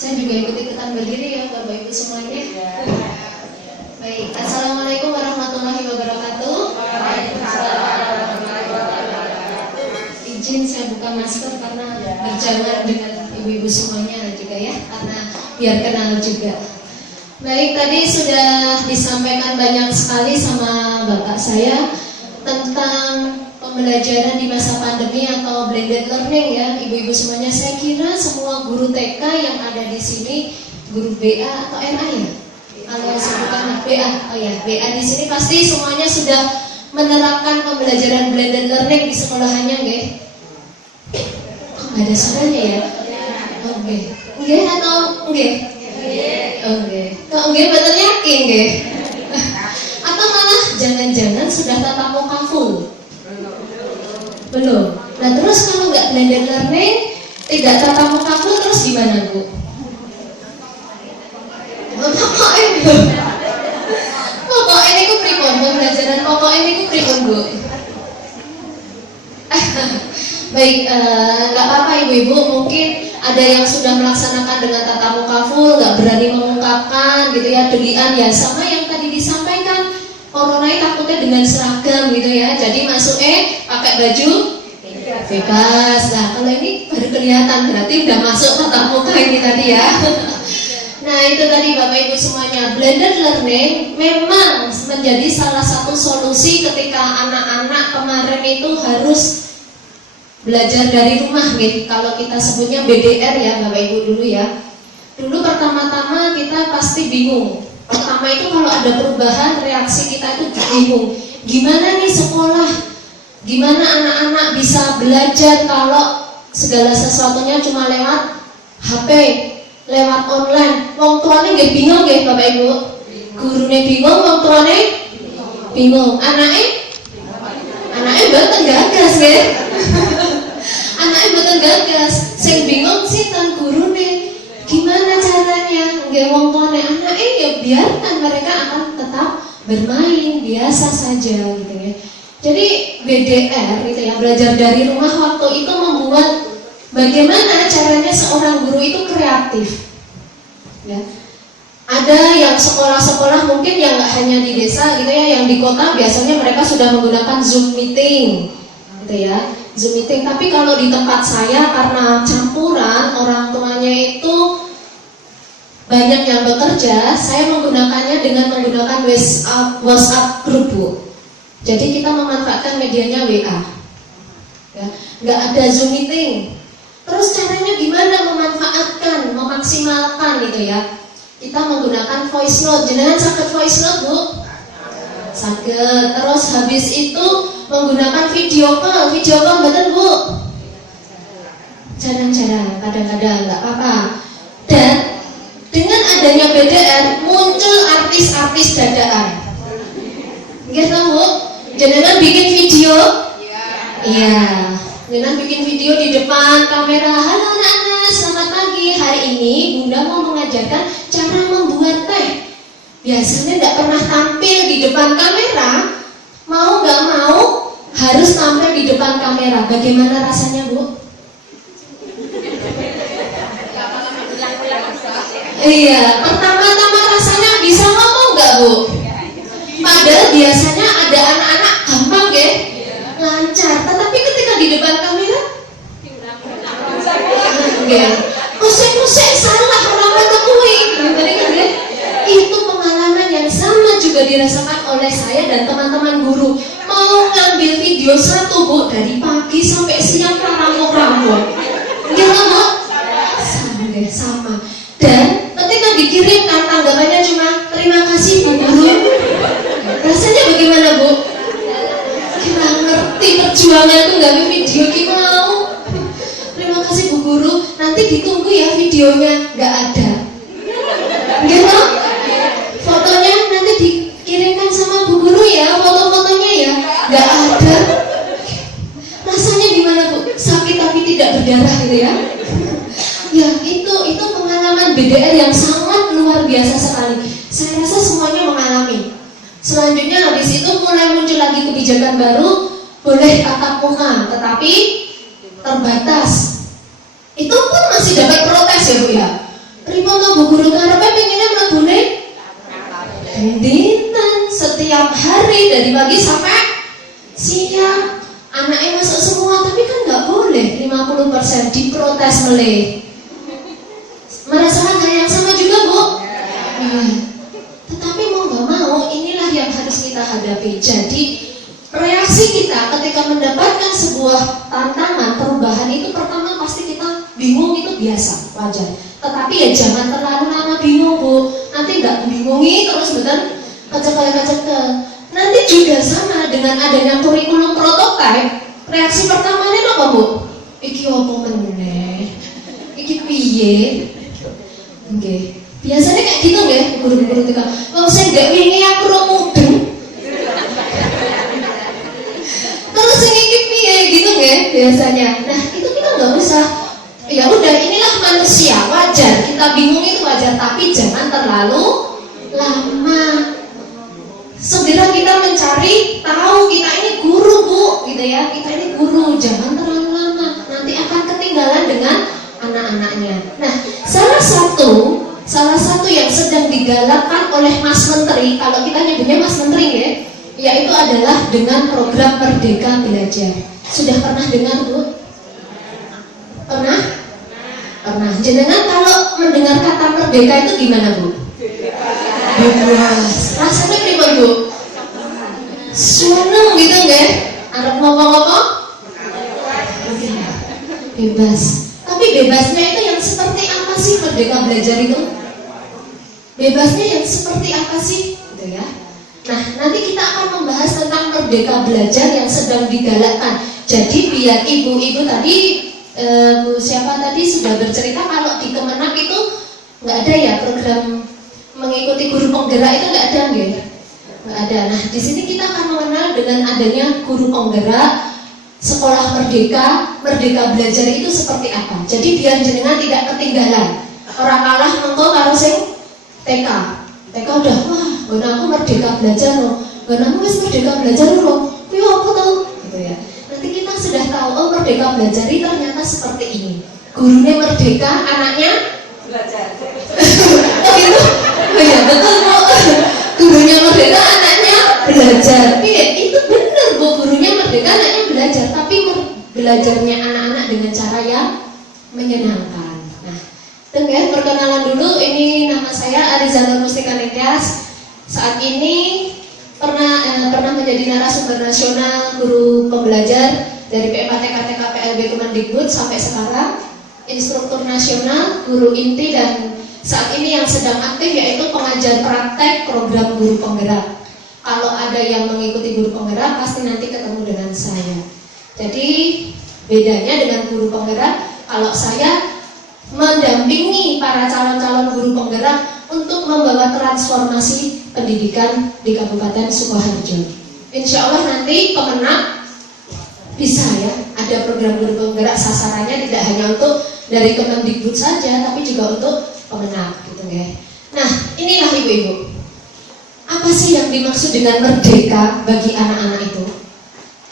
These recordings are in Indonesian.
Saya juga ikut-ikutan berdiri ya Bapak Ibu semuanya. Baik, Assalamualaikum warahmatullahi wabarakatuh. Izin saya buka masker karena berjalan dengan ibu-ibu semuanya juga ya, karena biar kenal juga. Baik, tadi sudah disampaikan banyak sekali sama Bapak saya tentang pembelajaran di masa pandemi atau blended learning ya, ibu-ibu semuanya. Saya kira semua guru TK yang ada di sini, guru BA atau MA ya? Kalau sebutan BA, oh ya, BA di sini pasti semuanya sudah menerapkan pembelajaran blended learning di sekolahannya, nggih? Kok nggak ada suaranya ya? Oke, nggih atau nggih? Oke, kok nggih betul yakin nggih? Atau malah jangan-jangan sudah tatap muka full? Belum. Nah terus kalau nggak blended learning, tidak tatap muka full, terus gimana Bu? Pokok ini ku pripun pembelajaran pokok ini ku pripun Bu? Baik, nggak apa-apa ibu-ibu, mungkin ada yang sudah melaksanakan dengan tatap muka full, nggak berani mengungkapkan gitu ya, delian ya, sama yang tadi disampaikan. Corona takutnya dengan seragam gitu ya, jadi masuk pakai baju bebas. Nah kalau ini baru kelihatan berarti udah masuk tatap muka ini tadi ya. Nah itu tadi Bapak Ibu semuanya, blended learning memang menjadi salah satu solusi ketika anak-anak kemarin itu harus belajar dari rumah nih. Kalau kita sebutnya BDR ya Bapak Ibu dulu ya. Dulu pertama-tama kita pasti bingung. Pertama itu kalau ada perubahan, reaksi kita itu bingung. Gimana nih sekolah? Gimana anak-anak bisa belajar kalau segala sesuatunya cuma lewat HP, lewat online? Wong tuane nggih bingung nggih Bapak Ibu. Gurune bingung, wong tuane bingung. Anake mboten gagas nggih. Anake mboten gagas. Sing bingung sinten gurune. Gimana caranya? Nggih wong tuane anake ya biarkan mereka akan tetap bermain biasa saja gitu ya. Jadi BDR gitu ya, belajar dari rumah waktu itu membuat bagaimana caranya seorang guru itu kreatif. Ya. Ada yang sekolah-sekolah mungkin yang nggak hanya di desa gitu ya, yang di kota biasanya mereka sudah menggunakan Zoom meeting, gitu ya, Zoom meeting. Tapi kalau di tempat saya karena campuran orang tuanya itu banyak yang bekerja, saya menggunakannya dengan menggunakan WhatsApp group Bu. Jadi kita memanfaatkan medianya WA. Ya, nggak ada Zoom meeting. Terus caranya gimana memanfaatkan, memaksimalkan gitu ya? Kita menggunakan voice note. Jenengan sakit voice note Bu? Sakit. Terus habis itu menggunakan video call. Video call betul Bu? Jarang-jarang, kadang-kadang nggak apa-apa. Dan dengan adanya BDR muncul artis-artis dadaan. Nggih Bu? Jenengan bikin video? Iya. Jenengan bikin video di depan kamera. Halo anak-anak, selamat pagi. Hari ini Bunda mau mengajarkan cara membuat teh. Biasanya tidak pernah tampil di depan kamera. Mau nggak mau harus tampil di depan kamera. Bagaimana rasanya Bu? Iya. Pertama-tama rasanya bisa ngomong nggak Bu? Padahal biasanya ada anak-anak gampang ya, lancar. Tetapi ketika di depan kamera, kusik-kusik salah orang ketekui. Itu pengalaman yang sama juga dirasakan oleh saya dan teman-teman guru. Mau ngambil video satu Bu, dari pagi sampai siang rampung-rampung. Gitu Bu? Sama. Dan ketika dikirimkan tanggapannya cuma terima kasih Bu Guru. Rasanya bagaimana Bu? Kita ngerti perjuangan itu nggak video kita mau. Terima kasih Bu Guru. Nanti ditunggu ya videonya. Nggak ada. Gitu? Fotonya nanti dikirimkan sama Bu Guru ya. Foto-fotonya ya. Nggak ada. Rasanya gimana Bu? Sakit tapi tidak berdarah gitu ya. Ya itu pengalaman BDR yang sangat luar biasa sekali. Saya rasa semuanya mengalami. Selanjutnya habis itu mulai muncul lagi kebijakan baru, boleh tatap muka, tetapi terbatas. Itu pun masih dapat protes ya Bu ya. guru ngarepe pengennya mlebune dinten setiap hari dari pagi sampai siang. Anaknya masuk semua, tapi kan nggak boleh 50%, diprotes meleh. Merasakan hal yang sama juga, Bu? Ya. Tetapi mau nggak mau, inilah yang harus kita hadapi. Jadi reaksi kita ketika mendapatkan sebuah tantangan perubahan itu pertama pasti kita bingung, itu biasa, wajar. Tetapi ya jangan terlalu lama bingung, Bu. Nanti nggak bingungi terus betul kecekel. Nanti juga sama dengan adanya kurikulum prototipe. Reaksi pertamanya apa, Bu? Iki opo meneh? Iki piye? Oke. Biasanya kayak gitu nggih, guru-guru kita. Wong sing gak wingi aku ora mudeng. Terus sing iki piye gitu nggih biasanya. Nah, itu kita nggak usah. Ya udah, inilah manusia, wajar. Kita bingung itu wajar, tapi jangan terlalu lama. Segera kita mencari tahu kita ini guru, Bu, gitu ya. Kita ini guru, jangan terlalu lama. Nanti akan ketinggalan dengan anak-anaknya. Nah, salah satu yang sedang digalakkan oleh Mas Menteri, kalau kita nyebutnya Mas Menteri ya, yaitu adalah dengan program Merdeka Belajar. Sudah pernah dengar, Bu? Pernah? Pernah. Jenengan kalau mendengar kata merdeka itu gimana, Bu? Bebas. Rasanya pribadi, Bu? Seneng gitu nggak? Arep ngomong-ngomong? Bebas. Tapi bebasnya itu yang seperti apa sih Merdeka Belajar itu? Bebasnya yang seperti apa sih? Gitu ya. Nah, nanti kita akan membahas tentang Merdeka Belajar yang sedang digalakkan. Jadi biar ibu-ibu tadi, Bu siapa tadi sudah bercerita kalau di Kemenak itu nggak ada ya program mengikuti guru penggerak, itu nggak ada nggih? Nggak ada. Nah, di sini kita akan mengenal dengan adanya guru penggerak, sekolah merdeka, Merdeka Belajar itu seperti apa. Jadi biar jenengan tidak ketinggalan. Orang kalah mengko karo sing TK. TK udah, wah, nggon aku Merdeka Belajar loh. Nggon aku wis Merdeka Belajar loh. Kuwi apa tau? Gitu ya. Nanti kita sudah tahu, oh Merdeka Belajar itu ternyata seperti ini. Gurunya merdeka, anaknya belajar. Oh gitu? Oh ya betul, Bu. Gurunya merdeka, anaknya belajar. Iya, itu benar, Bu. Gurunya merdeka, anaknya belajar. Tapi belajarnya anak-anak dengan cara yang menyenangkan. Nah, dengar perkenalan dulu. Ini nama saya Arizal Mustika Nityas. Saat ini pernah menjadi narasumber nasional guru pembelajar dari PMATK PLB Kemendikbud sampai sekarang, instruktur nasional, guru inti, dan saat ini yang sedang aktif yaitu pengajar praktek program guru penggerak. Kalau ada yang mengikuti guru penggerak pasti nanti ketemu dengan saya. Jadi bedanya dengan guru penggerak, kalau saya mendampingi para calon-calon guru penggerak untuk membawa transformasi pendidikan di Kabupaten Sukoharjo. Insya Allah nanti Kemenak bisa ya, ada program guru penggerak, sasarannya tidak hanya untuk dari Kemendikbud saja, tapi juga untuk Kemenak gitu ya. Nah, inilah ibu-ibu. Apa sih yang dimaksud dengan merdeka bagi anak-anak itu?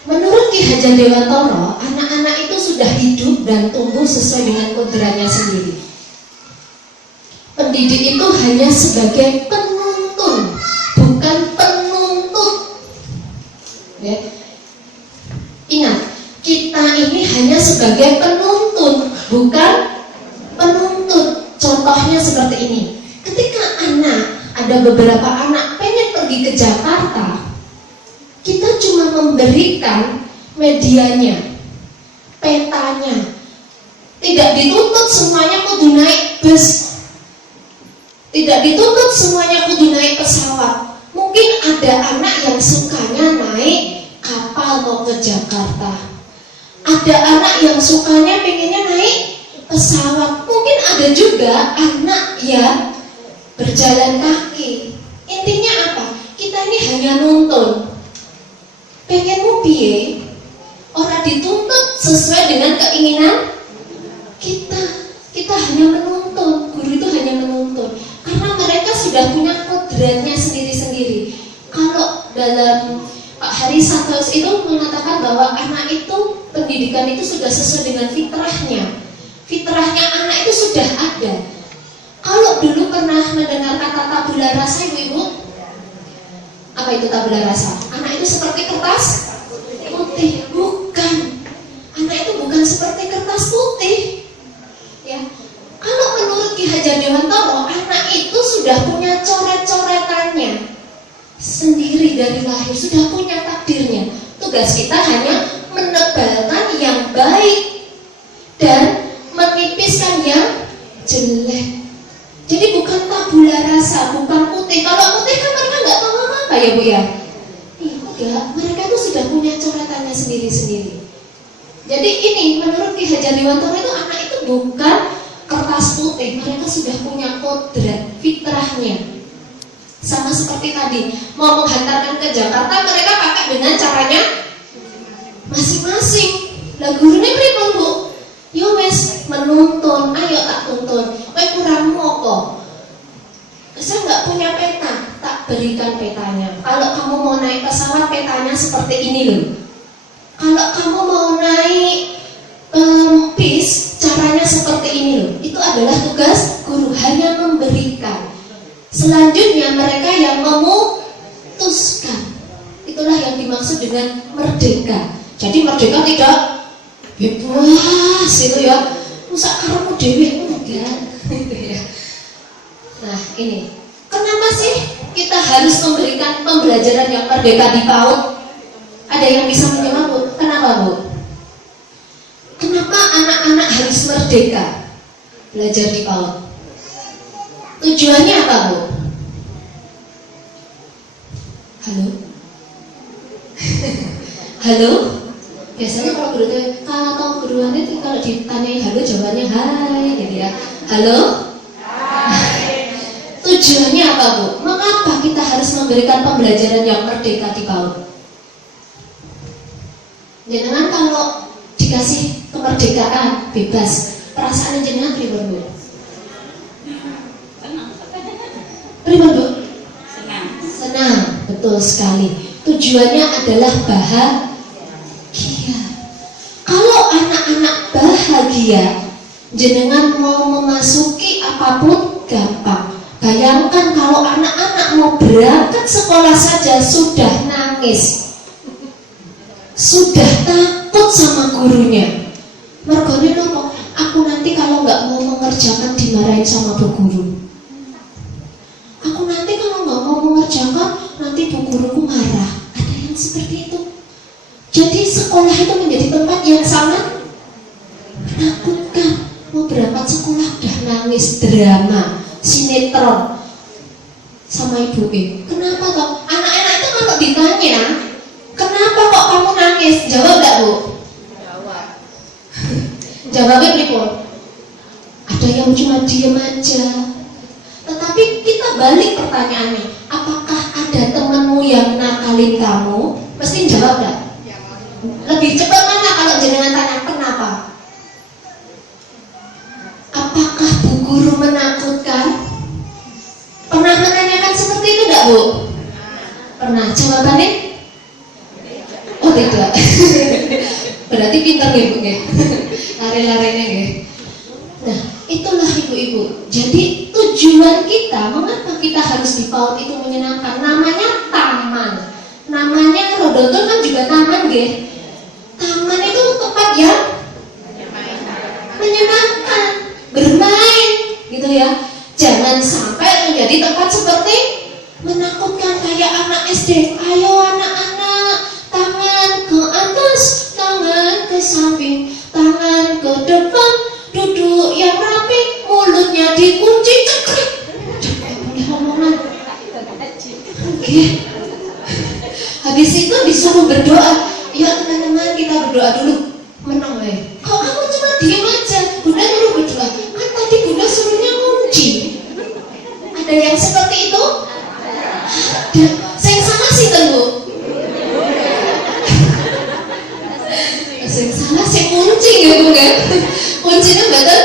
Menurut Ki Hajar Dewantara, anak-anak itu sudah hidup dan tumbuh sesuai dengan kodratnya sendiri. Pendidik itu hanya sebagai penuntun, bukan penuntut. Ya. Ingat, kita ini hanya sebagai penuntun, bukan penuntut. Contohnya seperti ini. Ketika ada beberapa anak pengen pergi ke Jakarta, kita cuma memberikan medianya, petanya. Tidak dituntut semuanya kudu naik bus. Tidak dituntut semuanya kudu naik pesawat. Mungkin ada anak yang sukanya naik kapal mau ke Jakarta. Ada anak yang sukanya pengennya naik pesawat. Mungkin ada juga anak yang berjalan kaki. Intinya apa? Kita ini hanya nuntun. Pengenmu piye? Orang dituntut sesuai dengan keinginan kita. Kita hanya menuntun. Guru itu hanya menuntun. Karena mereka sudah punya kodratnya sendiri-sendiri. Kalau dalam Pak Hari Santos itu mengatakan bahwa anak itu, pendidikan itu sudah sesuai dengan fitrahnya. Fitrahnya anak itu sudah ada. Kalau dulu pernah mendengar kata tabula rasa ibu-ibu? Apa itu tabula rasa? Anak itu seperti kertas putih. Bukan. Anak itu bukan seperti kertas putih. Ya. Kalau menurut Ki Hajar Dewantara, anak itu sudah punya coret-coretannya sendiri dari lahir, sudah punya takdirnya. Tugas kita hanya menebalkan yang baik dan menipiskan yang jelek. Jadi bukan tabula rasa, bukan putih. Kalau putih kan mereka nggak tahu apa-apa ya Bu ya. Enggak, mereka itu sudah punya coretannya sendiri-sendiri. Jadi ini menurut Ki Hajar Dewantara itu anak itu bukan kertas putih, mereka sudah punya kodrat, fitrahnya. Sama seperti tadi, mau menghantarkan ke Jakarta, mereka pakai dengan caranya masing-masing. Lah gurunya pripun Bu? Yo wes menuntun, ayo tak tuntun. Kowe kurang apa? Saya nggak punya peta, tak berikan petanya. Kalau kamu mau naik pesawat, petanya seperti ini loh. Kalau kamu mau naik bis, caranya seperti ini loh. Itu adalah tugas guru, hanya memberikan. Selanjutnya mereka yang memutuskan. Itulah yang dimaksud dengan merdeka. Jadi merdeka tidak bebas itu ya. Musak karepmu dhewe enggak. Nah ini, kenapa sih kita harus memberikan pembelajaran yang merdeka di PAUD? Ada yang bisa menjawab Bu? Kenapa Bu? Kenapa anak-anak harus merdeka belajar di PAUD? Tujuannya apa Bu? Halo? Halo? Biasanya kalau guruan itu kalau ditanya halo jawabannya hai gitu ya. Halo? Hai. Tujuannya apa Bu? Mengapa kita harus memberikan pembelajaran yang merdeka di PAUD? Jangan kalau dikasih kemerdekaan bebas, perasaan jenengan pripun Bu? Pripun Bu? Senang, betul sekali. Tujuannya adalah bahagia. Kalau anak-anak bahagia, jenengan mau memasuki apapun gampang. Bayangkan kalau anak-anak mau berangkat sekolah saja sudah nangis, sudah takut sama gurunya. Mergone nopo? Aku nanti kalau nggak mau mengerjakan dimarahin sama bu guru. Aku nanti kalau nggak mau mengerjakan nanti bu guruku marah. Ada yang seperti itu. Jadi sekolah itu menjadi tempat yang sangat menakutkan. Mau berangkat sekolah udah nangis, drama, sinetron sama ibu. Kenapa kok? Anak-anak itu kalau ditanya, kenapa kok kamu nangis? Jawab enggak Bu? Jawab. Jawabnya pripun? Ada yang cuma diem aja. Tetapi kita balik pertanyaannya, apakah ada temanmu yang nakalin kamu? Mesti jawab enggak? Lebih cepat mana kalau jenengan tanya kenapa? Apakah bu guru menakutkan? Pernah menanyakan seperti itu enggak Bu? Pernah. Jawabannya? Oh tidak. Berarti pintar ya Bu ya. Lari-larinya ya. Nah itulah ibu-ibu. Jadi tujuan kita, mengapa kita harus di PAUD itu menyenangkan? Namanya taman. Namanya Rodotol kan juga taman ya. Taman itu tempat yang menyenangkan, bermain gitu ya. Jangan sampai menjadi tempat seperti menakutkan kayak anak SD. Ayo anak-anak, tangan ke atas, tangan ke samping, tangan ke depan, duduk yang rapi, mulutnya dikunci, cekrek. Coba boleh omongan. Oke. Habis itu disuruh berdoa. Ya teman-teman kita berdoa dulu. Menang weh. Kok kamu cuma diem aja? Bunda nyuruh berdoa. Kan tadi Bunda suruhnya ngunci. Ada yang seperti itu? Ada. Saya salah sih Bu. Saya salah sih kunci ya Bu kan? Kuncinya betul.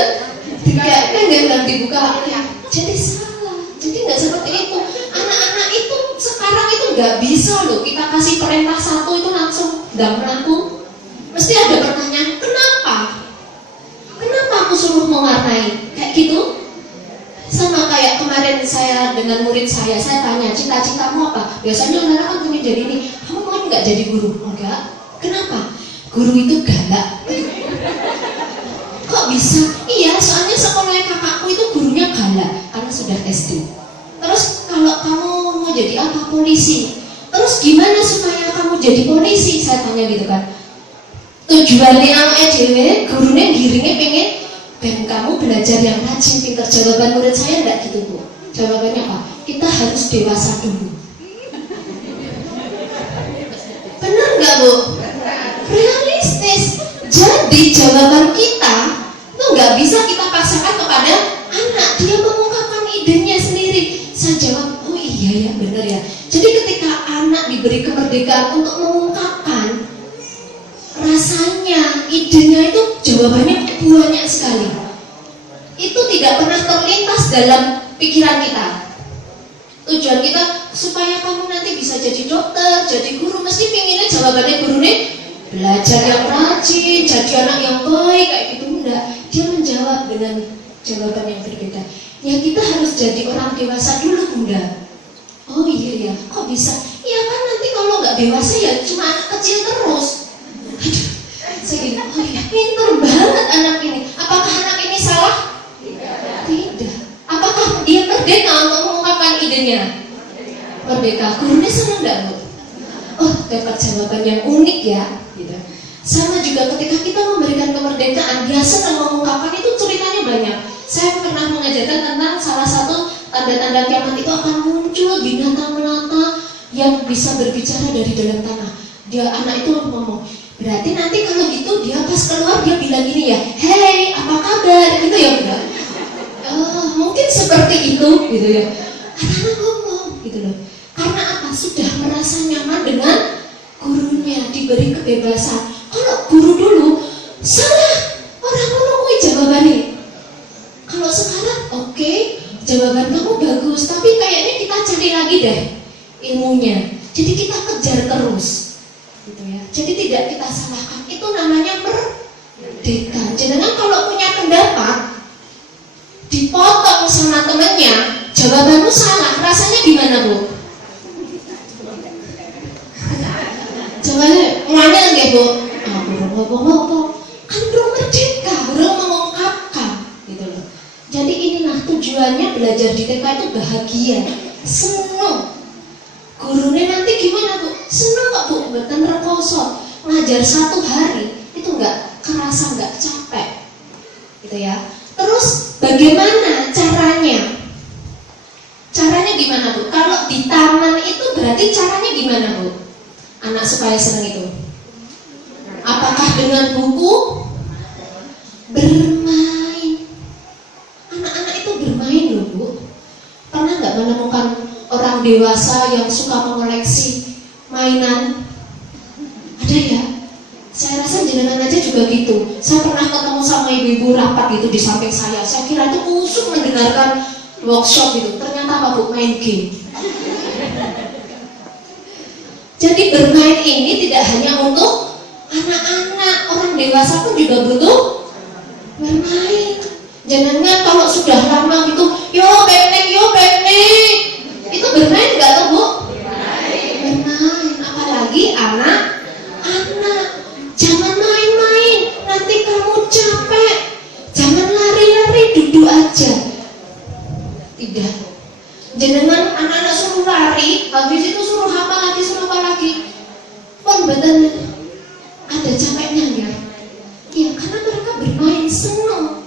Tidak kan nggak dibuka. Jadi salah. Jadi nggak seperti itu. Anak-anak itu sekarang itu nggak bisa loh. Kita kasih perintah satu itu langsung nggak melaku. Mesti ada pertanyaan, kenapa? Kenapa aku suruh mewarnai? Kayak gitu. Sama kayak kemarin saya dengan murid saya tanya, cita-citamu apa? Biasanya anak-anak kan pengen jadi ini, kamu mau nggak jadi guru? Enggak. Kenapa? Guru itu galak. Kok bisa? Iya, soalnya sekolahnya kakakku itu gurunya galak karena sudah SD. Terus kalau kamu mau jadi apa? Polisi. Terus gimana supaya kamu jadi polisi? Saya tanya gitu kan. Tujuannya awake dhewe, gurunya giringnya pengen dan kamu belajar yang rajin, pintar. Jawaban murid saya enggak gitu, Bu. Jawabannya apa? Kita harus dewasa dulu. Benar enggak, Bu? Realistis. Jadi jawaban kita itu enggak bisa kita paksakan kepada anak. Dia mengungkapkan idenya sendiri. Saya jawab, oh iya ya, benar ya. Jadi ketika anak diberi kemerdekaan untuk mengungkapkan rasanya, idenya itu jawabannya banyak sekali. Itu tidak pernah terlintas dalam pikiran kita. Tujuan kita supaya kamu nanti bisa jadi dokter, jadi guru, mesti pinginnya jawabannya guru nih belajar yang rajin, jadi anak yang baik kayak gitu. Enggak, dia menjawab dengan jawaban yang berbeda. Ya kita harus jadi orang dewasa dulu, Bunda. Oh iya ya, kok bisa? Iya kan nanti kalau nggak dewasa ya cuma anak kecil terus. Aduh, saya bilang, oh iya, pintar banget anak ini. Apakah anak ini salah? Tidak. Apakah dia merdeka untuk mengungkapkan idenya? Merdeka. Gurunya senang enggak, Bu? Oh, dapat jawaban yang unik ya, gitu. Sama juga ketika kita memberikan kemerdekaan, dia senang mengungkapkan, itu ceritanya banyak. Saya pernah mengajarkan tentang salah satu tanda-tanda kiamat itu akan muncul binatang melata yang bisa berbicara dari dalam tanah. Dia anak itu ngomong, berarti nanti kalau gitu dia pas keluar dia bilang gini ya, hey apa kabar, gitu ya Bunda. Mungkin seperti itu, gitu ya. Anak-anak ngomong, gitu loh. Karena apa? Sudah merasa nyaman dengan gurunya, diberi kebebasan. Kalau guru dulu salah, orang menunggu jawabannya. Kalau sekarang oke, jawaban kamu bagus, tapi kayaknya kita cari lagi deh ilmunya. Jadi kita kejar terus, gitu ya. Jadi tidak kita salahkan. Itu namanya merdeka. Jangan kalau punya pendapat dipotong sama temennya, jawabanmu salah, rasanya gimana, Bu? Jawabannya nganyel nggih, Bu? Ngomong-ngomong, kan belum merdeka, belum mengungkapkan, gitu loh. Jadi inilah tujuannya belajar di TK itu bahagia, senang. Gurunya nanti gimana, Bu? Senang kok, Bu, mboten rekoso. Ngajar 1 hari itu nggak kerasa, nggak capek, gitu ya. Terus bagaimana caranya? Caranya gimana, Bu? Kalau di taman itu berarti caranya gimana, Bu? Anak supaya senang itu. Apakah dengan buku? Bermain. Anak-anak itu bermain loh, Bu. Pernah nggak menemukan orang dewasa yang suka mengoleksi mainan? Ada ya? Saya rasa jenengan aja juga gitu. Saya pernah ketemu sama ibu-ibu rapat gitu di samping saya. Saya kira itu kusuk mendengarkan workshop itu. Ternyata apa, Bu? Main game. Jadi bermain ini tidak hanya untuk anak-anak, orang dewasa pun juga butuh bermain. Jangan kalau sudah lama gitu, yo piknik. Itu bermain nggak tuh, Bu? Bermain. Apalagi anak-anak. Jangan main-main, nanti kamu capek. Jangan lari-lari, duduk aja. Tidak. Jangan anak-anak suruh lari, habis itu suruh apa lagi. Pun betul ada capeknya ya. Ya karena mereka bermain senang.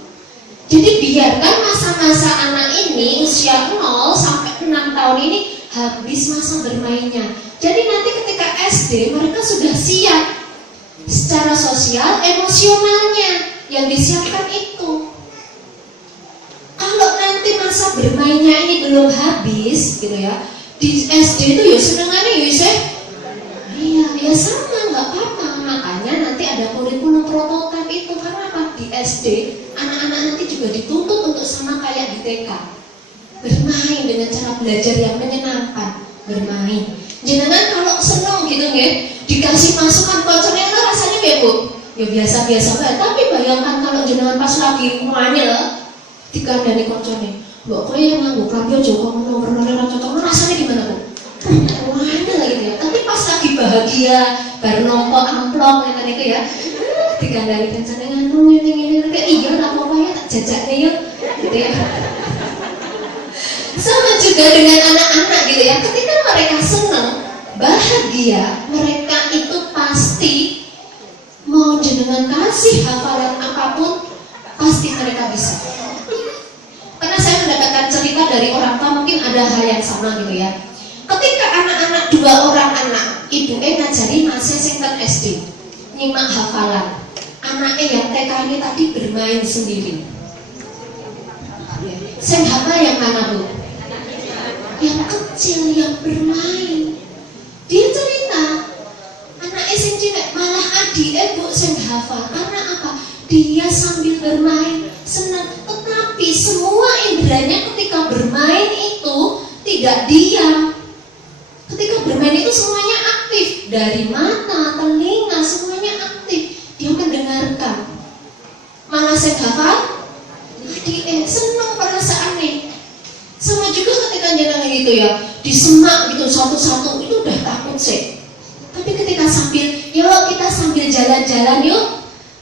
Jadi biarkan masa-masa anak ini usia 0 sampai 6 tahun ini habis masa bermainnya. Jadi nanti ketika SD mereka sudah siap secara sosial, emosionalnya yang disiapkan itu. Kalau nanti masa bermainnya ini belum habis, gitu ya, di SD itu ya senengannya ya iya sama, nggak apa-apa. Makanya nanti ada kurikulum prototipe itu. Karena apa? Di SD anak-anak nanti juga dituntut untuk sama kayak di TK, bermain dengan cara belajar yang menyenangkan, bermain. Jangan kalau seneng gitu ya, dikasih masukan kocornya itu rasanya ya Bu, ya biasa-biasa banget. Tapi bayangkan kalau jenengan pas lagi nganyel dikandani kocornya, Mbok kowe yang nganggo klambi aja kok ngono ora cocok. Rasane gimana, Bu? Wah, lah gitu ya. Tapi pas lagi bahagia, baru nompok amplop ngene iku ya. Dikandani kencane nganu ngene iya lah apa ya tak jajakne yo gitu ya. Sama juga dengan anak-anak gitu ya. Ketika mereka senang, bahagia, mereka itu pasti mau jenengan kasih hafalan apapun pasti mereka bisa. Karena saya mendapatkan cerita dari orang tua mungkin ada hal yang sama gitu ya. Ketika anak-anak 2 orang anak, ibu ngajari masih singkat SD, nyimak hafalan. Anaknya yang TK ini tadi bermain sendiri. Sing hafal yang mana, Bu? Yang kecil yang bermain. Dia cerita, anaknya sing cilik malah adike Bu sing hafal. Karena apa? Dia sambil bermain senang. Tetapi semua inderanya ketika bermain itu tidak diam. Ketika bermain itu semuanya aktif, dari mata, telinga, semuanya aktif. Dia mendengarkan. Malah sing hafal, senang perasaannya. Sama juga ketika jenengan gitu ya, disemak gitu satu-satu itu udah takut sih. Tapi ketika sambil, yuk kita sambil jalan-jalan yuk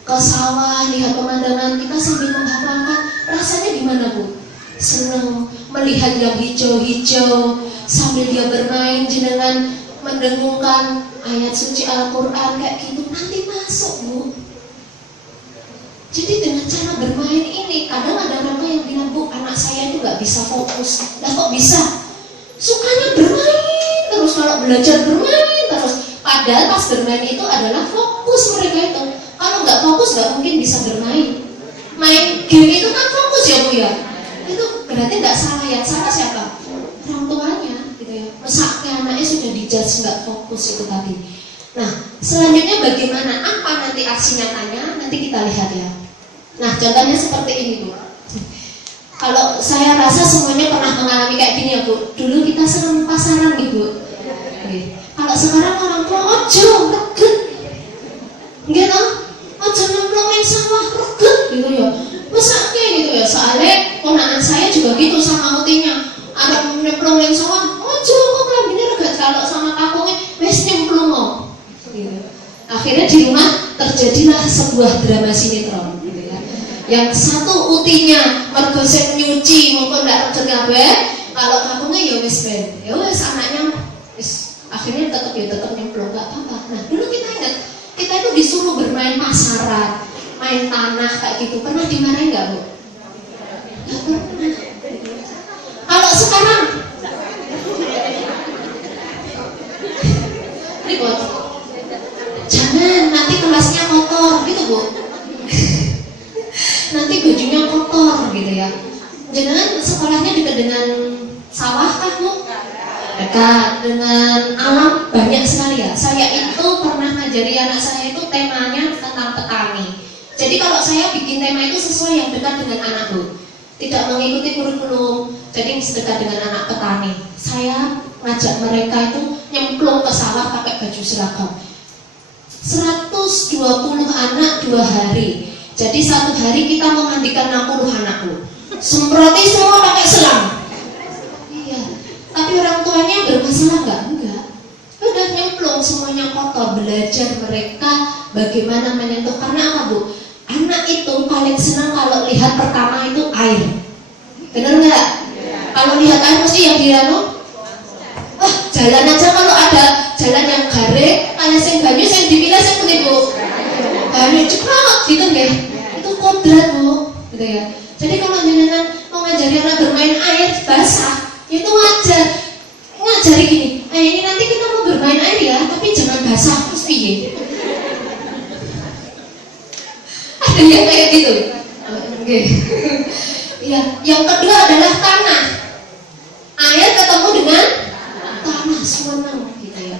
ke sawah, lihat pemandangan, kita sambil menghafalkan, rasanya gimana, Bu? Senang melihat yang hijau-hijau sambil dia bermain, jenengan mendengungkan ayat suci Al-Quran kayak gitu, nanti masuk, Bu. Jadi dengan cara bermain ini, kadang ada orang yang bilang, Bu, anak saya itu gak bisa fokus. Lah kok bisa? Sukanya bermain terus, kalau belajar bermain terus. Padahal pas bermain itu adalah fokus mereka itu. Kalau nggak fokus nggak mungkin bisa bermain. Main game itu kan fokus ya, Bu ya. Itu berarti nggak salah, yang salah siapa? Orang tuanya gitu ya. Mesaknya anaknya sudah dijudge nggak fokus itu tadi. Nah, selanjutnya bagaimana? Apa nanti aksi nyatanya? Nanti kita lihat ya. Nah, contohnya seperti ini, Bu. Kalau saya rasa semuanya pernah mengalami kayak gini ya, Bu. Dulu kita sering pasaran nih, Bu. Kalau sekarang orang tua ojo reget, gitu, ojo nyemplung yang sawah reget, gitu ya. Mesaknya gitu ya. Soalnya ponakan saya juga gitu sama utinya. Ada nyemplung yang sawah, ojo kok kelambine reget. Kalau sama kakungnya, wes nyemplung kok. Gitu. Akhirnya di rumah terjadilah sebuah drama sinetron. Yang satu utinya mergo sing nyuci mongko ndak reget kabeh, kalau kakungnya ya wis ben. Ya wis anaknya wis akhirnya tetap nyemplung enggak apa-apa. Nah, dulu kita ingat, kita itu disuruh bermain pasaran, main tanah kayak gitu. Pernah dimarahin enggak, Bu? Enggak pernah. Kalau sekarang ribut. Jangan, nanti kelasnya kotor gitu, Bu. Nanti bajunya kotor gitu ya. Jangan sekolahnya dekat dengan sawah kan, Bu? Dekat dengan alam banyak sekali ya. Saya itu pernah ngajari anak saya itu temanya tentang petani. Jadi kalau saya bikin tema itu sesuai yang dekat dengan anak, Bu. Tidak mengikuti kurikulum. Jadi sedekat dengan anak petani. Saya ngajak mereka itu nyemplung ke sawah pakai baju seragam. 120 anak 2 hari. Jadi 1 hari kita memandikan 60 anak, Bu. Semproti semua pakai selang. Iya. Tapi orang tuanya bermasalah enggak? Enggak. Udah nyemplung semuanya kotor. Belajar mereka bagaimana menyentuh. Karena apa, Bu? Anak itu paling senang kalau lihat pertama itu air. Benar enggak? Kalau lihat air mesti yang diranu. Wah, jalan aja kalau ada jalan yang garing, kayak sing banyu sing dipilih sing pundi, Bu? Banyu cepat gitu nggih. Itu kodrat, Bu. Gitu ya. Jadi kalau jenengan mau ngajari anak bermain air basah, itu wajar. Ngajari gini, ini nanti kita mau bermain air ya, tapi jangan basah. Terus piye? Ada yang kayak gitu. Oke. Ya, yang kedua adalah tanah. Air ketemu dengan tanah, senang gitu ya.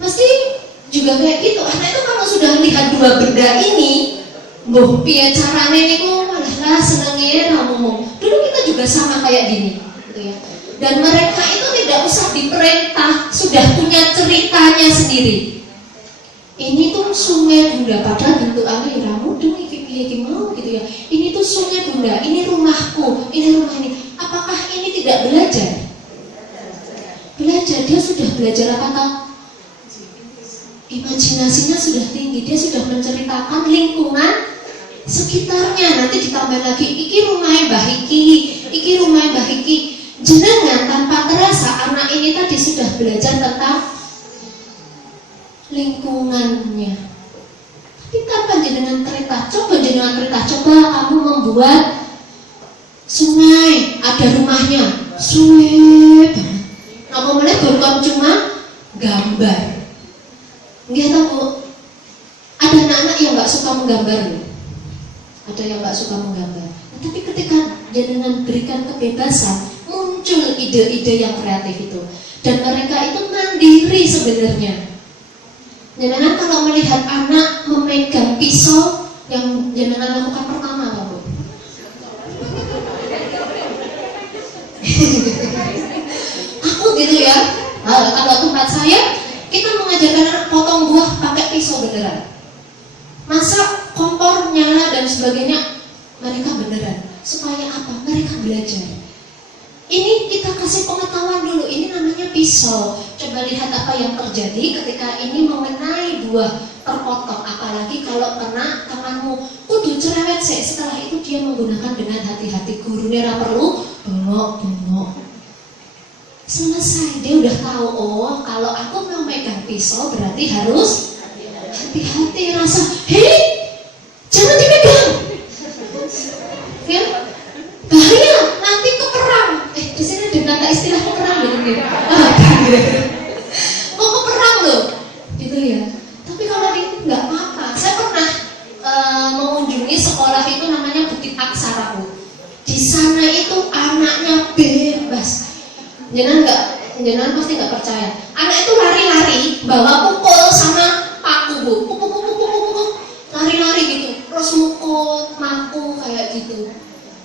Mesti juga kayak gitu. Anak itu kalau sudah lihat 2 benda ini, mbah piye carane niku malah senenge ra ngomong. Dulu kita juga sama kayak gini, gitu ya. Dan mereka itu tidak usah diperintah, sudah punya ceritanya sendiri. Ini tuh sungai Bunda, padahal bentukannya ya mudeng iki piye iki mau gitu ya. Ini tuh sungai Bunda, ini rumahku, ini rumah ini. apakah ini tidak belajar? Belajar, dia sudah belajar apa toh? Imajinasinya sudah tinggi, dia sudah menceritakan lingkungan sekitarnya. Nanti ditambah lagi, iki rumahnya Mbah iki rumahnya Mbah iki. Jenengan tanpa terasa anak ini tadi sudah belajar tentang lingkungannya. Tapi tanpa jenengan cerita, coba kamu membuat sungai, ada rumahnya, suwe banget. Apa mulai bukan cuma gambar. Nggak tahu, ada anak-anak yang nggak suka menggambar loh. Ada yang nggak suka menggambar. Tapi ketika jenengan berikan kebebasan, muncul ide-ide yang kreatif itu. Dan mereka itu mandiri sebenarnya. Jenengan kalau melihat anak memegang pisau, yang jenengan lakukan pertama apa Bu? Aku gitu ya. Nah, kalau tempat saya, kita mengajarkan anak potong buah pakai pisau beneran. Masak kompor nyala dan sebagainya, mereka beneran. Supaya apa? Mereka belajar. Ini kita kasih pengetahuan dulu. Ini namanya pisau. Coba lihat apa yang terjadi ketika ini mengenai buah terpotong. Apalagi kalau kena tanganmu, kudu cerewet sih. Setelah itu dia menggunakan dengan hati-hati. Gurunya perlu bengok-bengok. Selesai, dia udah tahu. Oh, kalau aku mau megang pisau berarti harus hati-hati. Rasa, hei, jangan dipegang. Ya, bahaya, nanti keperang. Di sini ada kata istilah keperang gitu. Mau keperang loh, gitu ya. Tapi kalau ini nggak apa-apa. Saya pernah mengunjungi sekolah itu namanya Bukit Aksara Bu. Di sana itu anaknya bebas. Jangan pasti nggak percaya. Anak itu lari-lari, bawa pukul sama paku Bu, pukul, lari-lari gitu, terus mukul, maku kayak gitu.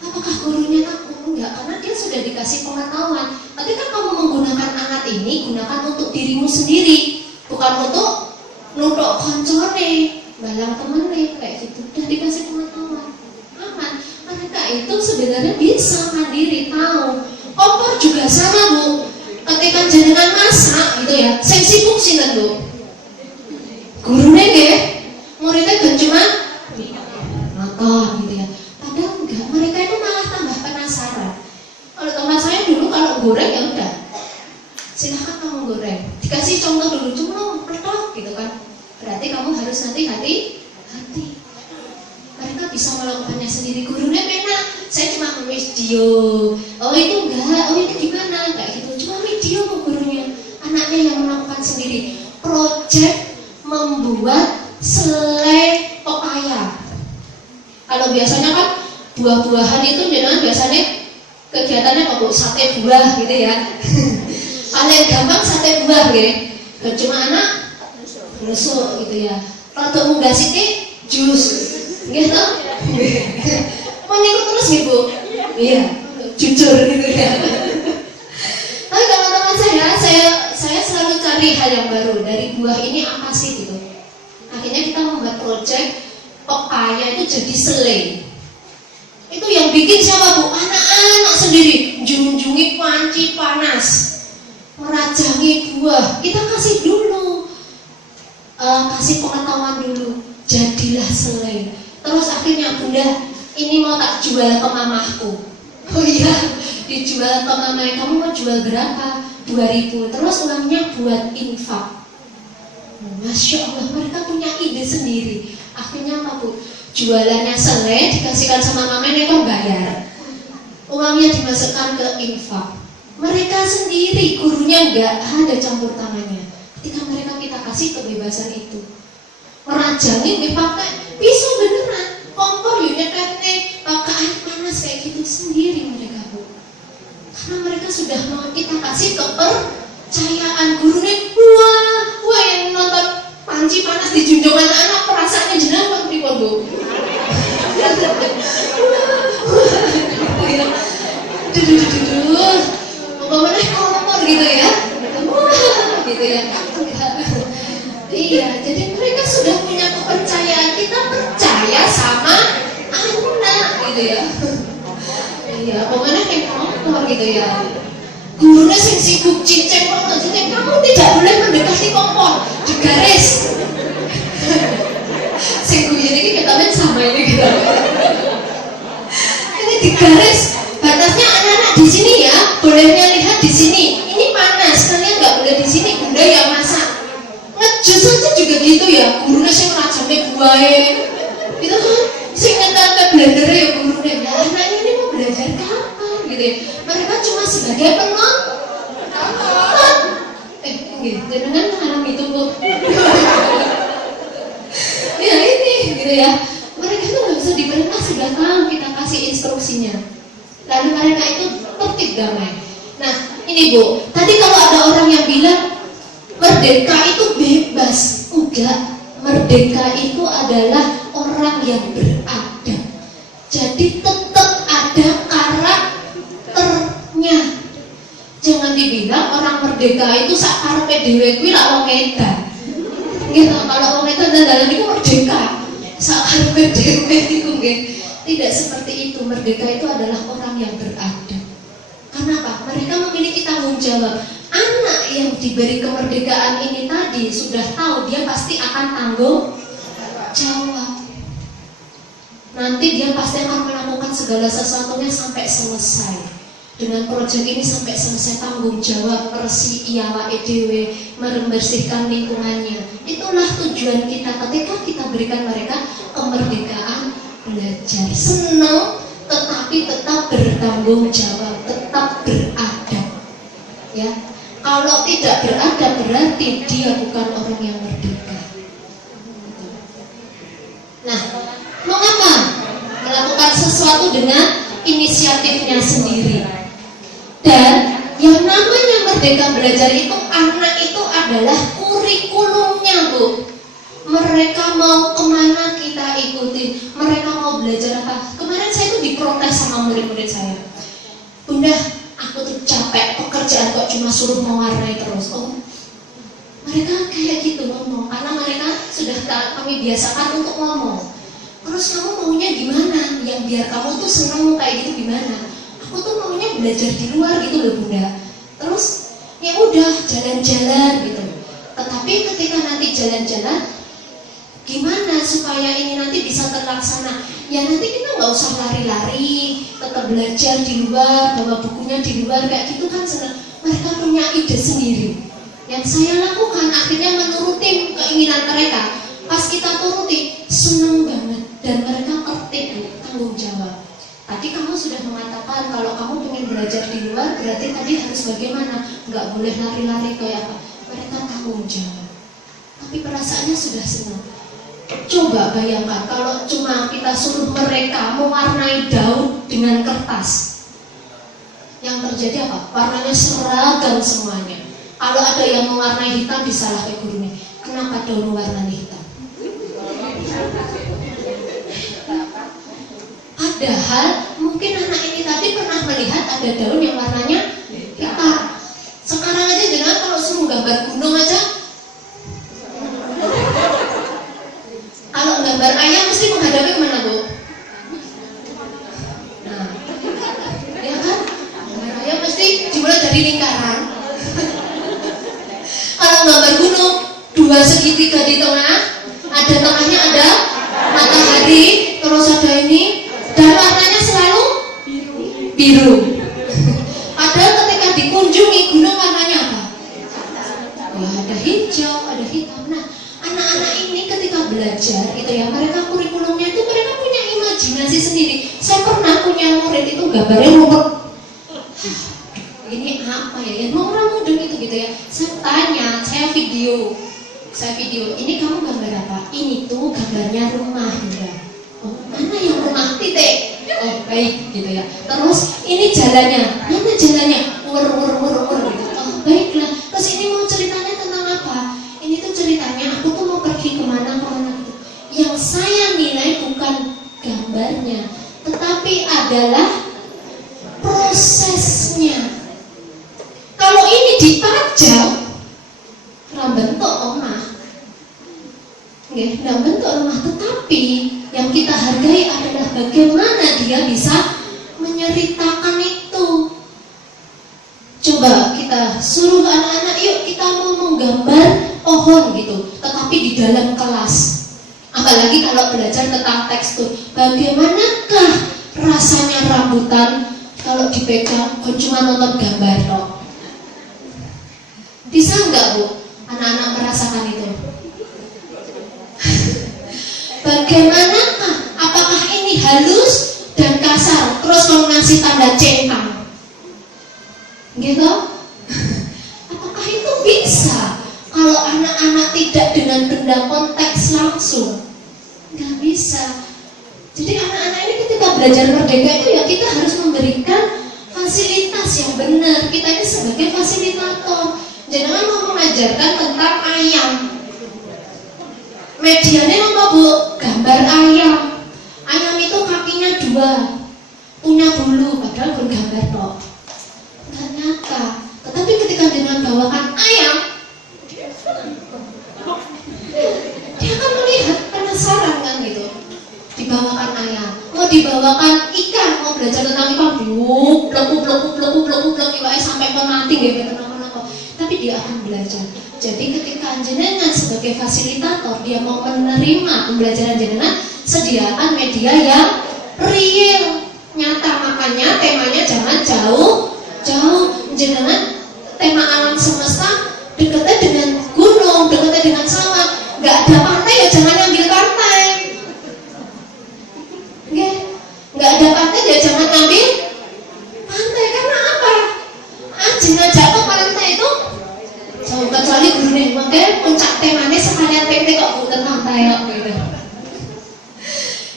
Apakah gurunya takut? Enggak, karena dia sudah dikasih pengetahuan. Tapi kan kamu menggunakan alat ini, gunakan untuk dirimu sendiri, bukan untuk nutuk koncone, balang temene kayak gitu. Udah dikasih pengetahuan, aman. Mereka itu sebenarnya bisa mandiri, tahu. Kompor juga sama Bu. Ketika jenengan masak gitu ya, saya sibuk sih kan Bu. Gurunya nggih, muridnya kan cuma nonton gitu ya. Padahal enggak, mereka itu malah tambah penasaran. Kalau tempat saya dulu kalau goreng ya udah, silahkan kamu goreng. Dikasih contoh dulu, cuma peletok gitu kan. Berarti kamu harus nanti hati-hati. Mereka bisa melakukannya sendiri. Gurunya enak, saya cuma video. Oh itu enggak, oh itu gimana? Kayak gitu, cuma video kok gurunya. Anaknya yang melakukan sendiri. Project membuat selai pepaya. Kalau biasanya kan buah-buahan itu jangan biasanya kegiatannya kok sate buah gitu ya. Paling gampang sate buah ya. Cuma anak nusuk gitu ya. Kalau munggah sithik jus. Gitu. Mengikut terus gitu. Iya, jujur gitu ya. Tapi kalau teman saya selalu cari hal yang baru. Dari buah ini apa sih gitu. Akhirnya kita membuat project pepaya itu jadi selai. Itu yang bikin siapa Bu? Anak-anak sendiri. Junjungi panci panas, merajangi buah. Kita kasih dulu, kasih pengetahuan dulu. Jadilah selai. Terus akhirnya Bunda, ini mau tak jual ke mamahku. Oh iya, dijual ke mamanya. Kamu mau jual berapa? 2.000. Terus uangnya buat infak. Masya Allah, mereka punya ide sendiri. Akhirnya apa Bu? Jualannya selai, dikasihkan sama mamanya kan bayar. Uangnya dimasukkan ke infak. Mereka sendiri, gurunya enggak ada campur tangannya. Ketika mereka kita kasih kebebasan itu, merajangi, pakai pisau beneran, kompor nyetene, pakai air panas kayak gitu sendiri mereka Bu. Karena mereka sudah mau kita kasih kepercayaan. Gurunya, wah yang nonton panci panas dijunjung anak-anak, perasaannya jenengan pripun Bu? Pokoknya kompor gitu ya, gitu ya. Iya, jadi mereka sudah punya kepercayaan. Kita percaya sama anak, gitu ya. Iya, apa mana yang kompor gitu ya. Gurunya sing sibuk cincin kamu tidak boleh mendekati kompor, digaris. Sing guyon ini kita main sama ini gitu. Ini digaris, batasnya anak-anak di sini ya, bolehnya lihat di sini. Ini panas, kalian nggak boleh di sini. Bunda yang masak, ngejus aja juga gitu ya. Gurunya sing rajane buahe, gitu kan? Sing ngetar ke blender ya gurunya. Ya anaknya ini mau belajar kapan gitu ya? Mereka cuma sebagai penonton. Gitu, dengan anak itu bu. Ya ini gitu ya, mereka tuh nggak bisa diperintah, sudah tahu kita kasih instruksinya, lalu mereka itu tertib damai. Nah ini bu, tadi kalau ada orang yang bilang merdeka itu bebas, enggak, merdeka itu adalah orang yang beradab, jadi tetap ada karakternya. Jangan dibilang orang merdeka itu sak karepe dhewe kuwi lak wong edan. Gitu, kalau wong edan dalan iku merdeka. Sak karepe dhewe iku nggih. Tidak seperti itu. Merdeka itu adalah orang yang beradab. Kenapa? Mereka memiliki tanggung jawab. Anak yang diberi kemerdekaan ini tadi sudah tahu dia pasti akan tanggung jawab. Nanti dia pasti akan melakukan segala sesuatunya sampai selesai. Dengan proyek ini sampai selesai, tanggung jawab persi iawa edw membersihkan lingkungannya. Itulah tujuan kita ketika kita berikan mereka kemerdekaan belajar. Senang tetapi tetap bertanggung jawab, tetap beradab. Ya, kalau tidak beradab berarti dia bukan orang yang merdeka. Nah, mengapa melakukan sesuatu dengan inisiatifnya sendiri? Dan yang namanya merdeka belajar itu, anak itu adalah kurikulumnya bu. Mereka mau kemana kita ikuti, mereka mau belajar apa. Kemarin saya itu diprotes sama murid-murid saya, Bunda, aku tuh capek pekerjaan kok cuma suruh mewarnai terus. Oh, mereka kayak gitu ngomong, karena mereka sudah kami biasakan untuk ngomong. Terus kamu maunya gimana? Yang biar kamu tuh seneng kayak gitu gimana? Aku tuh maunya belajar di luar gitu loh Bunda. Terus ya udah jalan-jalan gitu. Tetapi ketika nanti jalan-jalan, gimana supaya ini nanti bisa terlaksana? Ya nanti kita nggak usah lari-lari, tetap belajar di luar, bawa bukunya di luar kayak gitu kan senang. Mereka punya ide sendiri. Yang saya lakukan akhirnya menuruti keinginan mereka. Pas kita turuti, seneng banget dan mereka tertib, tanggung jawab. Tadi kamu sudah mengatakan kalau kamu ingin belajar di luar berarti tadi harus bagaimana? Nggak boleh lari-lari kayak apa? Mereka tanggung jawab. Tapi perasaannya sudah senang. Coba bayangkan kalau cuma kita suruh mereka mewarnai daun dengan kertas. Yang terjadi apa? Warnanya seragam semuanya. Kalau ada yang mewarnai hitam disalahkan gurunya. Kenapa daun warnanya hitam? Padahal mungkin anak ini tadi pernah melihat ada daun yang warnanya hitam. Sekarang aja jangan kalau suruh gambar gunung aja, kalau gambar ayam mesti menghadapi kemana bu? Nah, ya kan? Gambar ayam mesti dimulai dari lingkaran. Kalau gambar gunung, dua segitiga di tengah, ada tengahnya ada matahari, terus ada ini. Dan warnanya selalu biru. Padahal ketika dikunjungi gunung warnanya apa? Wah, ada hijau, ada hitam. Nah, anak-anak ini ketika belajar gitu ya, mereka kurikulumnya itu mereka punya imajinasi sendiri. Saya pernah punya murid itu gambarnya rumput. Ini apa ya? Yang mau orang mudeng itu gitu ya. Saya tanya, saya video. Ini kamu gambar apa? Ini tuh gambarnya rumah juga. Oh, mana yang rumah titik? Oh baik gitu ya. Terus ini jalannya, mana jalannya? Wur gitu. Oh baiklah. Terus ini mau ceritanya tentang apa? Ini tuh ceritanya aku tuh mau pergi kemana gitu. Yang saya nilai bukan gambarnya, tetapi adalah prosesnya. Kalau ini dipajang, bentuk omah, bentuk rumah, tetapi yang kita hargai adalah bagaimana dia bisa menceritakan coba kita suruh anak-anak, yuk kita mau menggambar pohon gitu, tetapi di dalam kelas. Apalagi kalau belajar tentang tekstur. Bagaimanakah rasanya rambutan kalau dipegang kok cuma nonton gambar loh? Bisa nggak Bu anak-anak merasakan itu? Bagaimanakah? Apakah ini halus dan kasar? Terus kalau ngasih tanda centang, gitu? Apakah itu bisa? Kalau anak-anak tidak dengan benda konteks langsung, nggak bisa. Jadi anak-anak ini ketika belajar merdeka itu ya kita harus memberikan fasilitas yang benar. Kita ini sebagai fasilitator. Jangan mau mengajarkan tentang ayam. Medianya apa Bu? Gambar ayam. Ayam itu kakinya 2, punya bulu, padahal bergambar toh. Nggak nyata. Tetapi ketika dengan bawakan ayam, dia akan melihat, penasaran kan gitu. Dibawakan ayam, mau dibawakan ikan, mau belajar tentang ikan, blok sampai mati gitu, kenapa. Tapi dia akan belajar. Jadi ketika jenengan sebagai fasilitator, dia mau menerima pembelajaran jenengan, sediakan media yang real, nyata. Makanya temanya jangan jauh. Jenengan tema alam semesta dekatnya dengan gunung, dekatnya dengan sawah. Nggak ada pantai ya jangan ambil pantai. Nggak ada pantai ya jangan ambil pantai. Karena apa? Ngajak ke pantai itu jauh, kecuali gurunya. Makanya puncak temanya sekalian tempe kok bukan pantai kok gitu.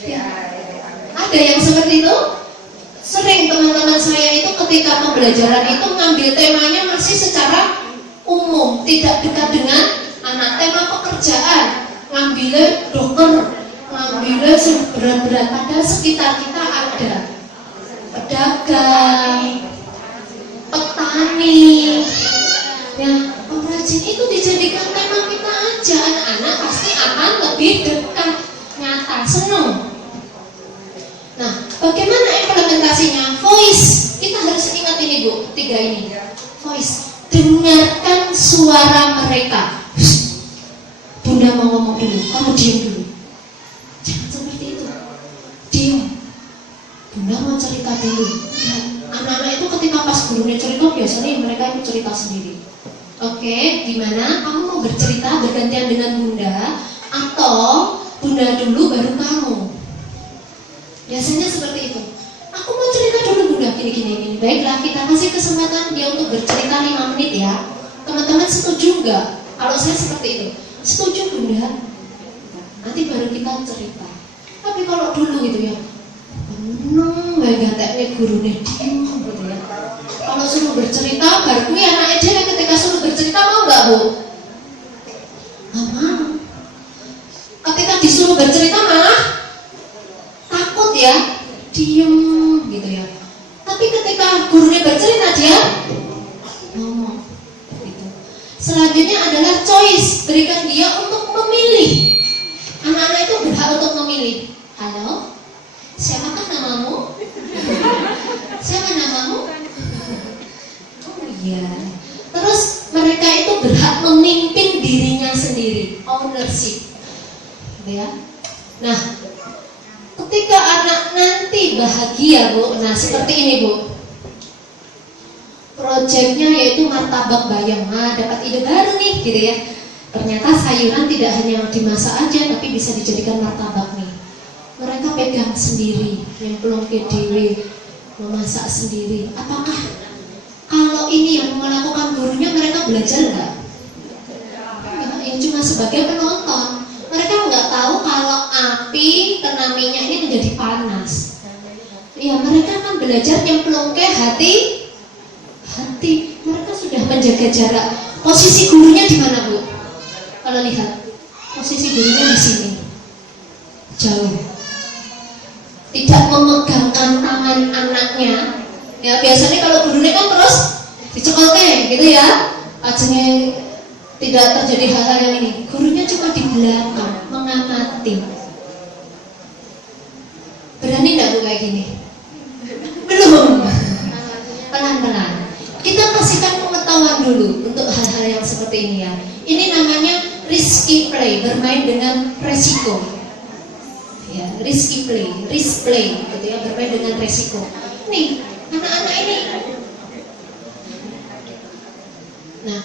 Ya. Ada yang seperti itu. Sering teman-teman saya itu ketika pembelajaran itu ngambil temanya masih secara umum, tidak dekat dengan anak. Tema pekerjaan, ngambilnya dokter, ngambilnya berat-berat. Padahal sekitar kita ada pedagang, petani, ya pengrajin. Itu dijadikan tema kita aja. Anak-anak pasti akan lebih dekat, nyata, senang. Nah, bagaimana implementasinya? Voice. Kita harus ingat ini Bu, 3 ini. Voice. Dengarkan suara mereka. Bunda mau ngomong dulu, kamu diam dulu. Jangan seperti itu. Diam. Bunda mau cerita dulu. Anak-anak itu ketika pas gurunya cerita, biasanya mereka itu cerita sendiri. Oke, gimana? Kamu mau bercerita bergantian dengan Bunda, atau Bunda dulu baru kamu? Biasanya seperti itu. Aku mau cerita dulu Bunda, gini. Baiklah, kita kasih kesempatan dia untuk bercerita 5 menit ya. Teman-teman setuju nggak? Kalau saya seperti itu, setuju Bunda. Nanti baru kita cerita. Tapi kalau dulu gitu ya, nggak ganteknya gurunya diem gitu ya. Kalau suruh bercerita, baru gue anaknya dia ketika suruh bercerita mau nggak Bu? Nggak mau. Ketika disuruh bercerita malah takut ya, diem gitu ya. Tapi ketika gurunya bercerita dia ngomong gitu. Selanjutnya adalah choice, berikan dia untuk memilih. Anak-anak itu berhak untuk memilih. Halo, siapakah namamu? Siapa namamu? Oh iya. Terus mereka itu berhak memimpin dirinya sendiri, ownership, gitu ya. Nah, ketika anak nanti bahagia Bu, nah seperti ini Bu, proyeknya yaitu martabak bayam. Nah, dapat ide baru nih gitu ya. Ternyata sayuran tidak hanya dimasak aja, tapi bisa dijadikan martabak nih. Mereka pegang sendiri, nyemplung ke dewe, memasak sendiri. Apakah kalau ini yang melakukan gurunya mereka belajar nggak? Enggak, yang cuma sebagai penonton. Mereka nggak tahu kalau api kena minyak ini menjadi panas. Ya mereka kan belajar nyemplung ke hati. Mereka sudah menjaga jarak. Posisi gurunya di mana Bu? Kalau lihat, posisi gurunya di sini, jauh. Tidak memegangkan tangan anaknya. Ya biasanya kalau gurunya kan terus dicekoke gitu ya. Ajengnya tidak terjadi hal-hal yang ini. Gurunya cuma di belakang mengamati. Berani nggak Bu kayak gini? Belum. Pelan-pelan. Kita kasihkan dulu untuk hal-hal yang seperti ini ya. Ini namanya risky play, bermain dengan resiko. Ya, risky play, risk play, gitu ya, bermain dengan resiko. Nih, anak-anak ini. Nah,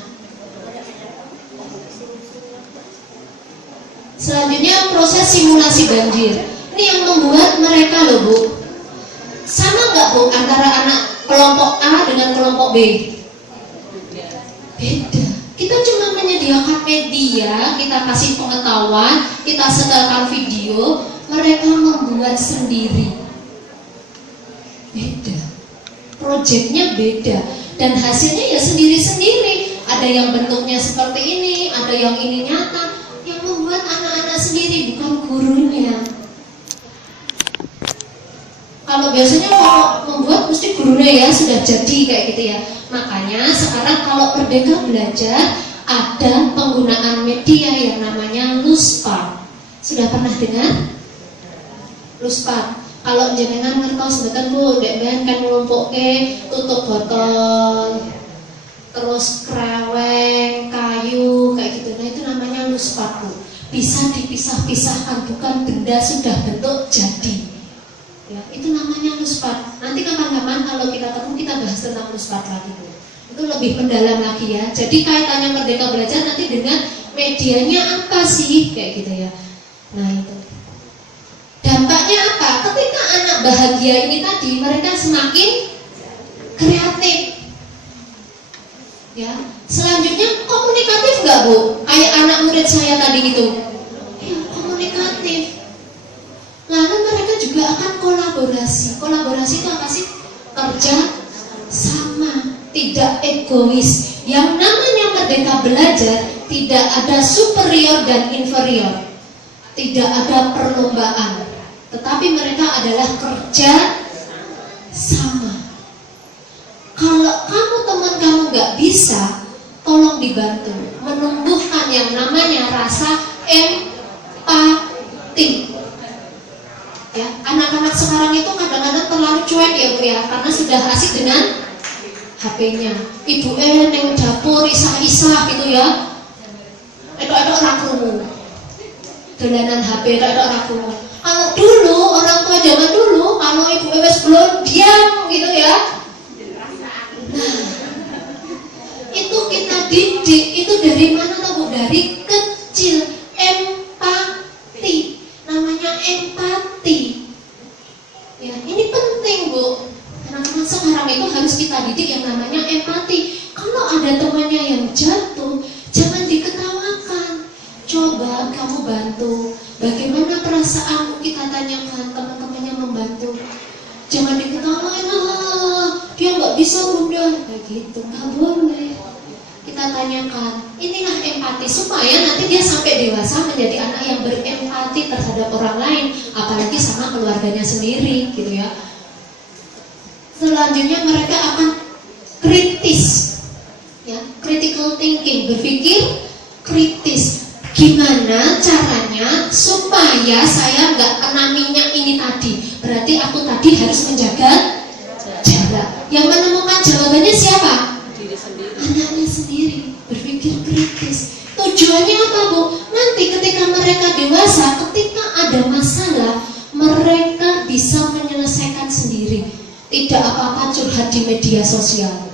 selanjutnya proses simulasi banjir. Ini yang membuat mereka loh Bu, sama nggak Bu antara anak kelompok A dengan kelompok B? Beda. Kita cuma menyediakan media, kita kasih pengetahuan, kita setelkan video, mereka membuat sendiri. Beda. Proyeknya beda dan hasilnya ya sendiri-sendiri. Ada yang bentuknya seperti ini, ada yang ini nyata. Yang membuat anak-anak sendiri, bukan gurunya. Kalau biasanya kalau membuat mesti gurunya ya sudah jadi kayak gitu ya. Makanya sekarang kalau Merdeka Belajar ada penggunaan media yang namanya Luspad. Sudah pernah dengar? Luspad. Kalau jenengan ngertos mboten Bu, dek ben kan nglumpukke tutup botol, terus kreweng, kayu kayak gitu. Nah itu namanya Luspad Bu. Bisa dipisah-pisahkan, bukan benda sudah bentuk jadi. Ya, itu namanya Luspad. Nanti kapan-kapan kalau kita ketemu kita bahas tentang Luspad lagi Bu. Itu lebih mendalam lagi ya. Jadi kaitannya Merdeka Belajar nanti dengan medianya apa sih kayak gitu ya. Nah itu. Dampaknya apa? Ketika anak bahagia ini tadi, mereka semakin kreatif. Ya. Selanjutnya komunikatif nggak Bu? Kayak anak murid saya tadi gitu. Ya, komunikatif. Lalu mereka juga akan kolaborasi. Kolaborasi itu apa sih? Kerja sama, tidak egois. Yang namanya Merdeka Belajar tidak ada superior dan inferior. Tidak ada perlombaan. Tetapi mereka adalah kerja sama. Kalau kamu teman kamu nggak bisa, tolong dibantu menumbuhkan yang namanya rasa empati. Ya, anak-anak sekarang itu kadang-kadang terlalu cuek ya Bu ya, karena sudah asik dengan HP-nya. Ibu neng dapur isah-isah gitu ya. Edok-edok ora krungu. Dolanan HP edok-edok ora krungu. Kalau dulu, orang tua zaman dulu, kalau ibu wes belum diam gitu ya. Nah, itu kita didik, itu dari mana tahu Bu? Dari kecil, empati. Namanya empati. Ya, ini penting Bu. Anak-anak sekarang itu harus kita didik yang namanya empati. Kalau ada temannya yang jatuh, jangan diketawakan. Coba kamu bantu. Bagaimana perasaanmu, kita tanyakan, teman-temannya membantu. Jangan diketawain, dia nggak bisa Bunda, kayak gitu, nggak boleh. Kita tanyakan, inilah empati supaya nanti dia sampai dewasa menjadi anak yang berempati terhadap orang lain, apalagi sama keluarganya sendiri, gitu ya. Selanjutnya mereka akan kritis, ya, critical thinking, berpikir kritis. Gimana caranya supaya saya nggak kena minyak ini tadi? Berarti aku tadi harus menjaga jarak. Yang menemukan jawabannya siapa? Anaknya sendiri. Berpikir kritis. Tujuannya apa Bu? Nanti ketika mereka dewasa, ketika ada masalah, mereka bisa menyelesaikan sendiri. Tidak apa-apa curhat di media sosial.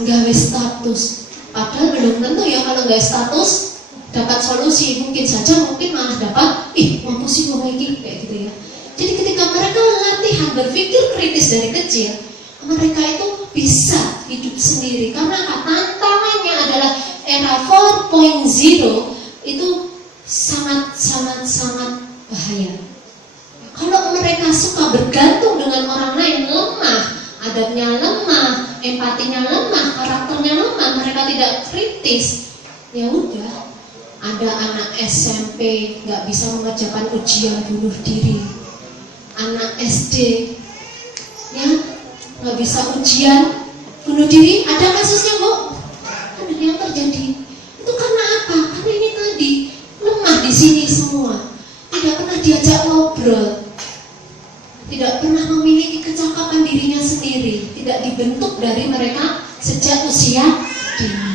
Gawe status. Padahal belum tentu ya kalau nggak status dapat solusi, mungkin malah dapat mampu sih ngomong ini kayak gitu ya. Jadi ketika mereka latihan berpikir kritis dari kecil, mereka itu bisa hidup sendiri. Karena tantangannya adalah era 4.0 itu sangat bahaya. Kalau mereka suka bergantung dengan orang lain, lemah, adabnya lemah, empatinya lemah, karakternya lemah, mereka tidak kritis, ya udah. Ada anak SMP nggak bisa mengerjakan ujian bunuh diri, anak SD ya nggak bisa ujian bunuh diri, ada kasusnya Bu, ada yang terjadi. Itu karena apa? Karena ini tadi lemah di sini semua, tidak pernah diajak ngobrol, tidak pernah memiliki kecakapan dirinya sendiri. sendiri, tidak dibentuk dari mereka sejak usia dini.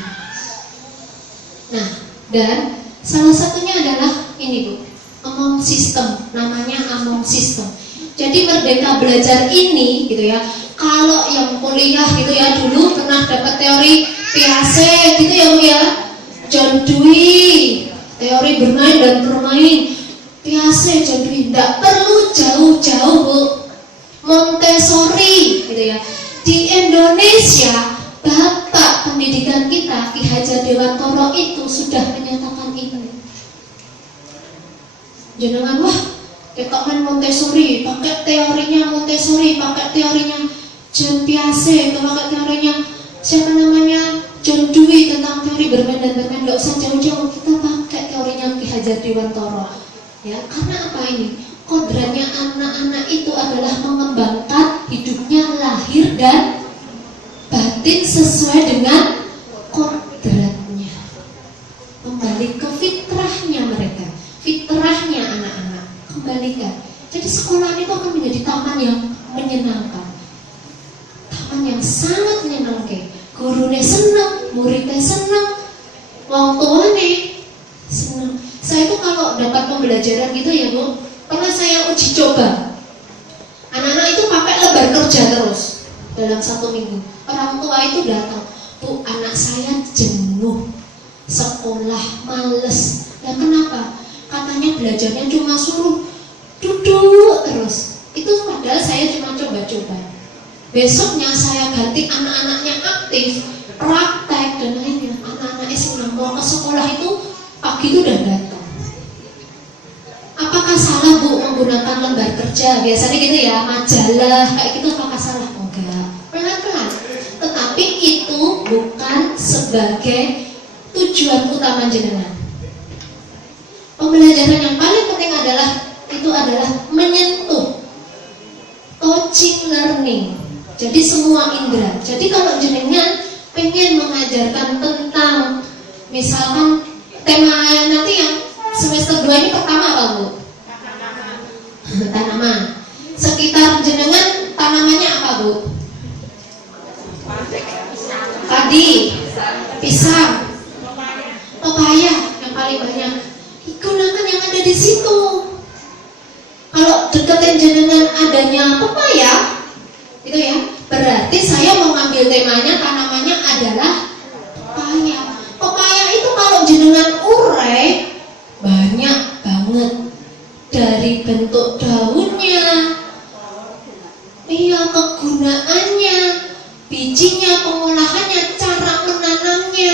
Nah, dan salah satunya adalah ini Bu, Among System, namanya Among System. Jadi Merdeka Belajar ini gitu ya, kalau yang kuliah gitu ya dulu pernah dapat teori Piaget gitu ya Bu ya, John Dewey, teori bermain dan bermain, Piaget, John Dewey, tidak perlu jauh-jauh Bu. Montessori gitu ya. Di Indonesia, Bapak pendidikan kita Ki Hajar Dewantoro itu sudah menyatakan ini. Jangan wah, kita main Montessori, pakai teorinya Montessori, pakai teorinya John Piaget, pakai teorinya siapa namanya John Dewey tentang teori bermain dan bermain. Gak usah jauh-jauh, kita pakai teorinya Ki Hajar Dewantoro. Ya, karena apa ini? Kodratnya anak-anak itu adalah mengembangkan hidupnya lahir dan batin sesuai dengan kodratnya. Kembali ke fitrahnya mereka, fitrahnya anak-anak, kembalikan. Jadi sekolah itu akan menjadi taman yang menyenangkan, taman yang sangat menyenangkan. Gurunya senang, muridnya senang, wong tuane senang. Saya itu kalau dapat pembelajaran gitu ya Bu, pernah saya uji coba. Anak-anak itu pakai lembar kerja terus dalam 1 minggu. Orang tua itu datang, Bu, anak saya jenuh, sekolah males. Dan kenapa? Katanya belajarnya cuma suruh duduk terus. Itu padahal saya cuma coba-coba. Besoknya saya ganti anak-anaknya aktif, praktek dan lainnya. Anak-anaknya senang mau ke sekolah itu pagi itu udah datang. Apakah salah Bu menggunakan lembar kerja? Biasanya gitu ya, majalah kayak gitu, apakah salah? Enggak, pelan-pelan. Tetapi itu bukan sebagai tujuan utama jenengan. Pembelajaran yang paling penting adalah menyentuh, touching learning. Jadi semua indera. Jadi kalau jenengan pengen mengajarkan tentang misalkan tema nanti yang semester 2 ini pertama apa Bu? Tanaman. Sekitar jenengan tanamannya apa Bu? Padi, pisang, pepaya yang paling banyak. Gunakan yang ada di situ. Kalau deketin jenengan adanya pepaya, gitu ya, berarti saya mau ngambil temanya tanamannya adalah pepaya. Pepaya itu kalau jenengan urai banyak banget, dari bentuk daunnya, iya kegunaannya, bijinya, pengolahannya, cara menanamnya.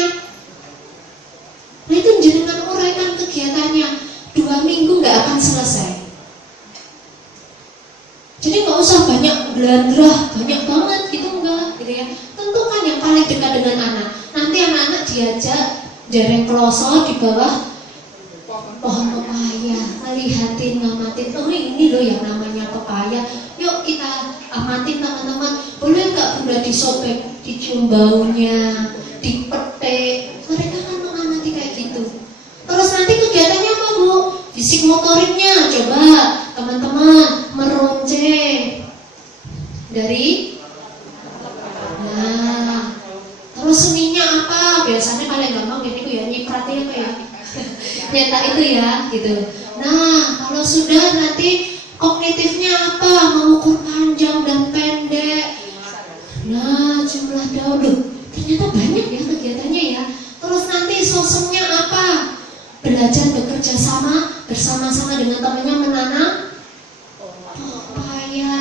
Nah itu jenengan uraikan kegiatannya, 2 minggu nggak akan selesai. Jadi nggak usah banyak gelandrah, banyak banget gitu enggak, gitu ya. Tentukan yang paling dekat dengan anak. Nanti anak-anak diajak jareng kloso di bawah pohon pepaya, ngelihatin, ngamatin, oh ini loh yang namanya pepaya. Yuk kita amatin teman-teman. Boleh nggak Bunda disobek, dicium baunya, dipetik. Mereka kan mengamati kayak gitu. Terus nanti kegiatannya apa Bu? Fisik motoriknya, coba teman-teman meruncing dari. Nah, terus seninya apa? Biasanya paling gampang ini Bu ya, nyipratnya apa ya? Nyetak itu ya, gitu. Nah, kalau sudah nanti kognitifnya apa? Mengukur panjang dan pendek. Nah, jumlah daun. Ternyata banyak ya kegiatannya ya. Terus nanti sosoknya apa? Belajar bekerja sama, bersama-sama dengan temannya menanam pepaya.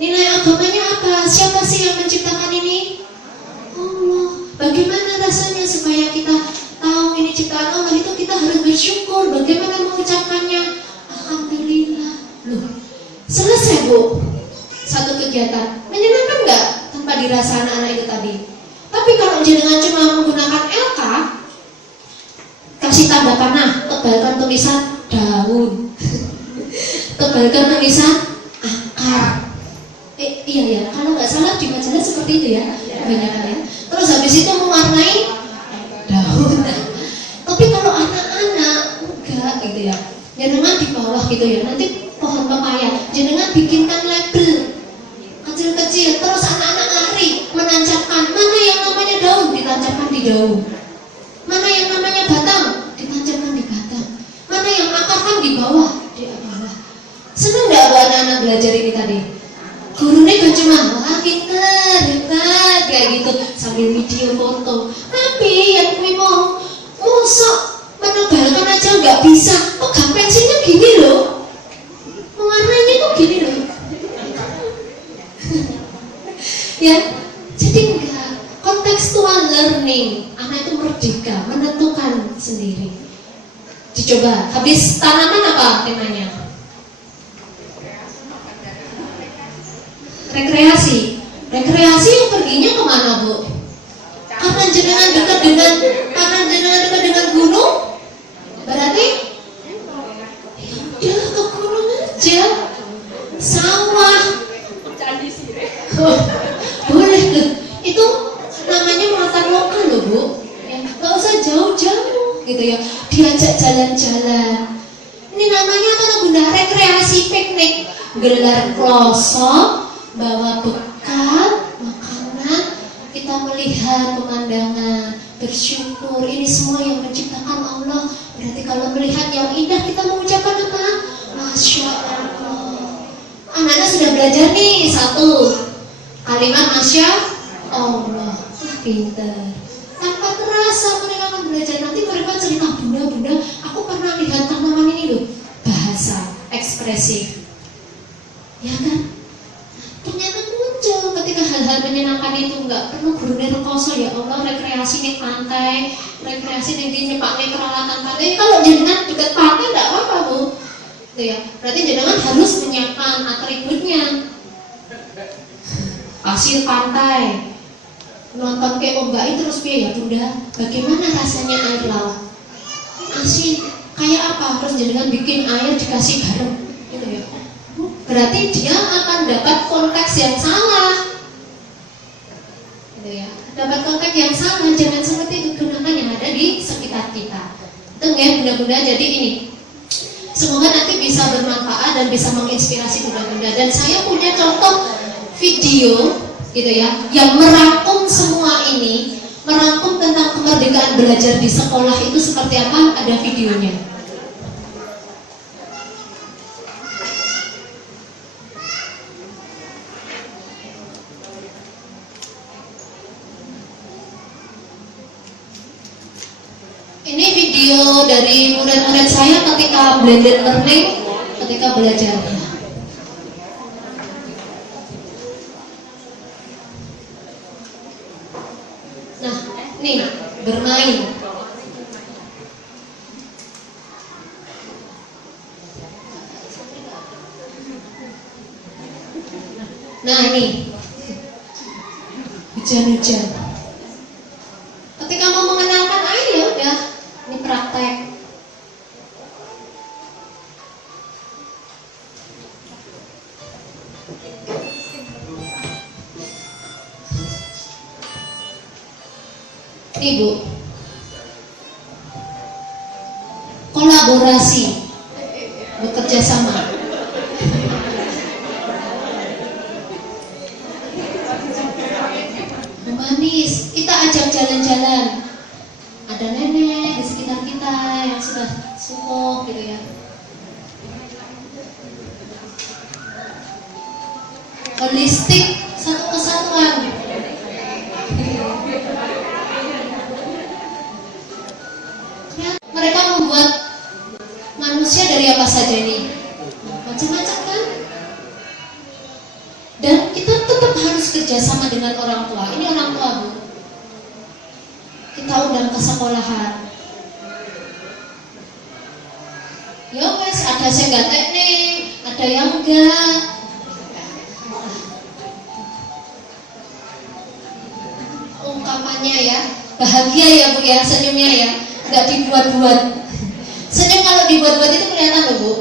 Nilai agamanya apa? Siapa sih yang menciptakan ini? Allah. Bagaimana rasanya supaya kita tahu ini ciptaan Allah itu kita harus bersyukur. Bagaimana mengucapkannya? Alhamdulillah. Loh, selesai Bu. Satu kegiatan. Menyenangkan nggak tanpa dirasa anak-anak itu tadi? Tapi kalau jenengan cuma menggunakan LK, kasih tanda panah, tebalkan tulisan daun, tebalkan tulisan akar. Iya ya, kalau nggak salah di majalah seperti itu ya, kebanyakan ya. Terus habis itu mewarnai daun. Tapi kalau anak-anak enggak gitu ya, jenengan di bawah gitu ya. Nanti pohon pepaya, jenengan bikinkan label. daun. Mana yang namanya batang, ditancapkan di batang. Mana yang akar kan di bawah, di bawah. Senang nggak buat anak-anak belajar ini tadi? Gurunya gak cuma, wah pinter, hebat, kayak gitu sambil video foto. Tapi yang gue mau sok menebalkan aja nggak bisa. Kok gak pensilnya gini loh, warnanya kok gini loh. Ya, jadi enggak. Contextual learning, anak itu merdeka menentukan sendiri. Dicoba, habis tanaman apa temanya? Rekreasi. Rekreasi yang perginya kemana, Bu? Karena jenengan dekat dengan gunung, berarti ya udah ke gunung aja. Sawah. Oh, boleh loh. Itu namanya muatan lokal loh, Bu. Ya, nggak usah jauh-jauh gitu ya. Diajak jalan-jalan. Ini namanya apa, Bunda? Rekreasi, piknik. Gelar klosok, bawa bekal, makanan, kita melihat pemandangan, bersyukur. Ini semua yang menciptakan Allah. Berarti kalau melihat yang indah kita mengucapkan apa? Masya Allah. Anak-anak sudah belajar nih satu kalimat Masya Allah. Pinter. Tanpa terasa mereka akan belajar. Nanti mereka cerita, bunda, aku pernah lihat tanaman ini loh. Bahasa ekspresif, ya kan? Ternyata muncul ketika hal-hal menyenangkan itu. Nggak perlu gurunya rekoso, ya Allah, rekreasi nih pantai, rekreasi nih nyepak nih peralatan pantai. Kalau jenengan dekat pantai nggak apa-apa, Bu. Tuh ya, berarti jenengan harus menyiapkan atributnya. Pasir pantai, nonton kayak ombak itu terus ya Bunda. Bagaimana rasanya air laut? Asin. Kayak apa? Terus jenengan bikin air dikasih garam, gitu ya. Berarti dia akan dapat konteks yang salah, gitu ya. Dapat konteks yang salah. Jangan seperti itu, gunakan yang ada di sekitar kita. Itu ya bunda-bunda. Jadi ini semoga nanti bisa bermanfaat dan bisa menginspirasi bunda-bunda. Dan saya punya contoh video, gitu ya, yang merangkum semua ini, merangkum tentang kemerdekaan belajar di sekolah itu seperti apa. Ada videonya. Ini video dari murid-murid saya ketika blended learning, ketika belajar. Nah, nih bermain. Nah ini hujan-hujan. Ketika mau mengenalkan air ya udah, ini praktek. Ibu, kolaborasi, bekerja sama. Manis, kita ajak jalan-jalan. Ada nenek di sekitar kita yang sudah suko gitu ya. Holistik, satu kesatuan. Mereka membuat manusia dari apa saja ini? Macam-macam kan? Dan kita tetap harus kerjasama dengan orang tua. Ini orang tua, Bu. Kita undang ke sekolahan. Ya wes, ada yang nggak teknik, ada yang enggak. Ungkapannya ya, bahagia ya Bu ya, senyumnya ya, nggak dibuat-buat. Senyum kalau dibuat-buat itu kelihatan loh Bu.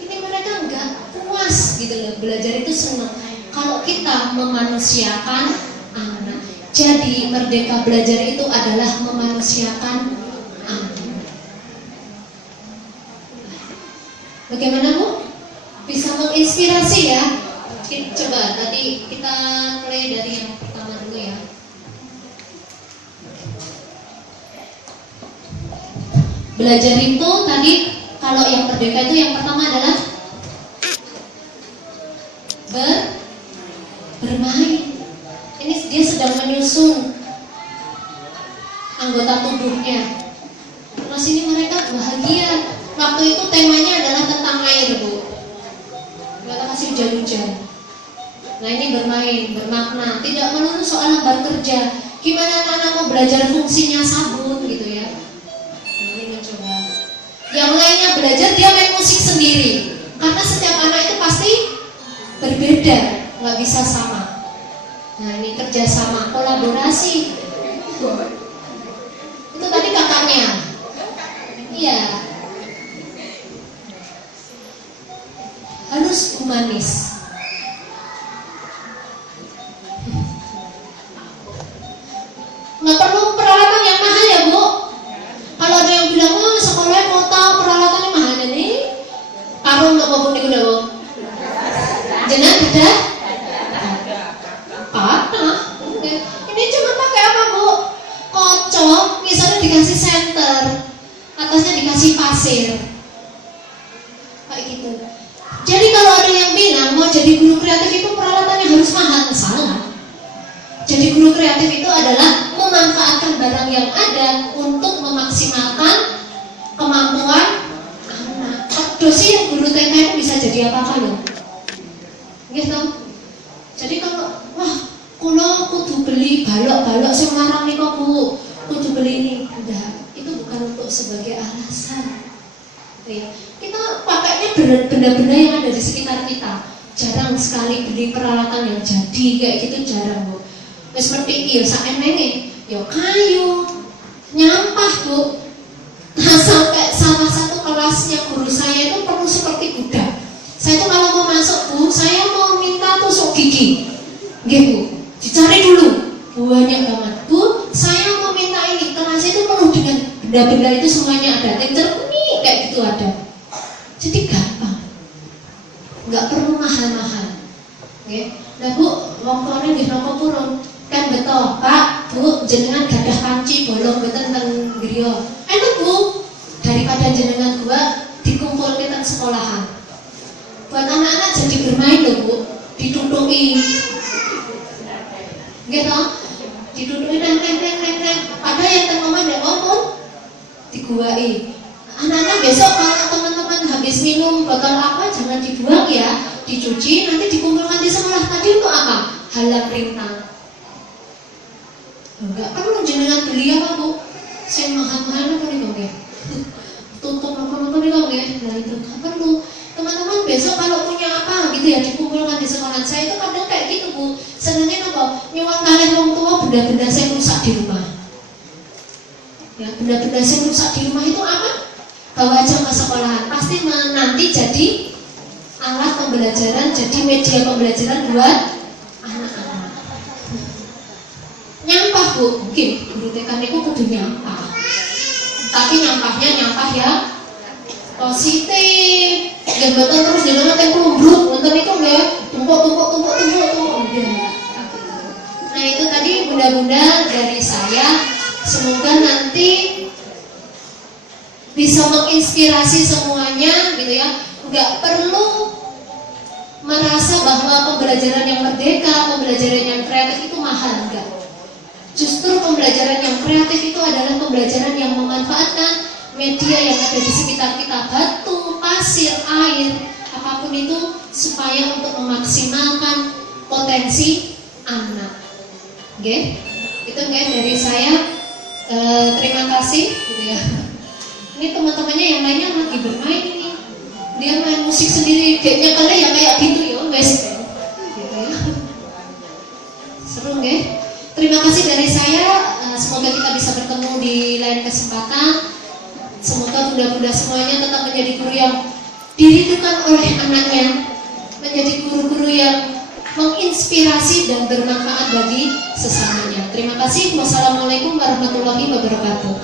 Ini mereka nggak puas gitu loh, belajar itu senang. Kalau kita memanusiakan anak. Jadi merdeka belajar itu adalah memanusiakan anak. Bagaimana Bu? Bisa menginspirasi ya? Coba tadi kita mulai dari yang pertama dulu ya. Belajar itu tadi, kalau yang merdeka itu yang pertama adalah bermain. Ini dia sedang menyusun anggota tubuhnya. Terus ini mereka bahagia. Waktu itu temanya adalah tentang air, Bu. Mereka kasih hujan-hujan. Nah ini bermain, bermakna. Tidak melulu soal lembar kerja. Gimana anak mau belajar fungsinya sabun gitu ya. Nah, ini mencoba. Yang lainnya belajar dia main musik sendiri. Karena setiap anak itu pasti berbeda, nggak bisa sama. Nah ini kerjasama, kolaborasi. Itu tadi kakaknya. Iya. Harus humanis. Nggak perlu peralatan yang mahal ya, Bu. Kalau ada yang bilang, oh sekolahnya kota peralatannya mahal nih. Karung nggak mau nih udah, Bu. Jenang tidak? Patah. Ini cuma pakai apa, Bu? Kocok, misalnya dikasih senter, atasnya dikasih pasir, kayak gitu. Jadi kalau ada yang bilang mau jadi guru kreatif itu peralatannya harus mahal, salah. Jadi guru kreatif itu adalah memanfaatkan barang yang ada untuk memaksimalkan kemampuan anak. Dosi yang guru TK itu bisa jadi apa-apa loh, gitu. Jadi kalau wah, kulo kudu beli balok-balok sing larang nih kok, Bu, kudu beli ini, udah. Itu bukan untuk sebagai alasan. Kita pakainya benda-benda yang ada di sekitar kita. Jarang sekali beli peralatan yang jadi kayak gitu, jarang, Bu. Wis berpikir saenenge, yo kayu, nyampah, Bu. Nah, sampai salah satu kelasnya guru saya itu perlu seperti budak. Saya itu kalau mau masuk, Bu, saya mau minta tusuk gigi. Nggih, Bu. Dicari dulu. Banyak banget, Bu. Saya mau minta ini, kelas itu penuh dengan benda-benda itu semuanya ada. Cermin kayak gitu ada. Jadi gampang. Enggak perlu mahal-mahal. Nggih. Nah, Bu, waktu nggih napa purun? Kan beto, Pak, Bu, jenengan gadah panci bolong mboten teng griya. Enak, Bu. Daripada jenengan gua dikumpulke teng sekolahan. Buat anak-anak jadi bermain loh, Bu. Ditutuki. Nggih toh? Ditutuki neng. Ada yang teng omah ndek omong diguwai. Anak-anak besok kalau teman-teman habis minum botol apa jangan dibuang ya, dicuci nanti dikumpulkan di sekolah. Tadi untuk apa? Halal perintah. Enggak perlu jenengan beli apa, Bu? Sing mahal-mahal apa nih nggih? Tutup apa nih nggih? Nah itu enggak perlu. Teman-teman besok kalau punya apa gitu ya dikumpulkan di sekolah. Saya itu kadang kayak gitu, Bu. Senangnya apa? Nyuwun kalih wong tua benda-benda saya rusak di rumah. Ya, benda-benda yang rusak di rumah itu apa? Bawa aja ke sekolahan. Pasti nanti jadi alat pembelajaran, jadi media pembelajaran buat anak-anak. Nyampah, Bu, mungkin guru TK itu kudu nyampah. Tapi nyampahnya nyampah ya positif. Ya betul terus jenengan teh klumbruk, wonten itu nggih, tumpuk. Nah, itu tadi bunda-bunda dari saya. Semoga nanti bisa menginspirasi semuanya gitu ya. Enggak perlu merasa bahwa pembelajaran yang merdeka, pembelajaran yang kreatif itu mahal, enggak. Justru pembelajaran yang kreatif itu adalah pembelajaran yang memanfaatkan media yang ada di sekitar kita, batu, pasir, air, apapun itu, supaya untuk memaksimalkan potensi anak. Oke, itu guys dari saya. Terima kasih gitu ya. Ini teman-temannya yang lainnya lagi bermain ini. Dia main musik sendiri, kayaknya kalian ya kayak gitu ya, wes. Gitu ya. Seru nggih? Terima kasih dari saya. Semoga kita bisa bertemu di lain kesempatan. Semoga bunda-bunda semuanya tetap menjadi guru yang dirindukan oleh anaknya, menjadi guru-guru yang menginspirasi dan bermanfaat bagi sesamanya. Terima kasih. Wassalamualaikum warahmatullahi wabarakatuh.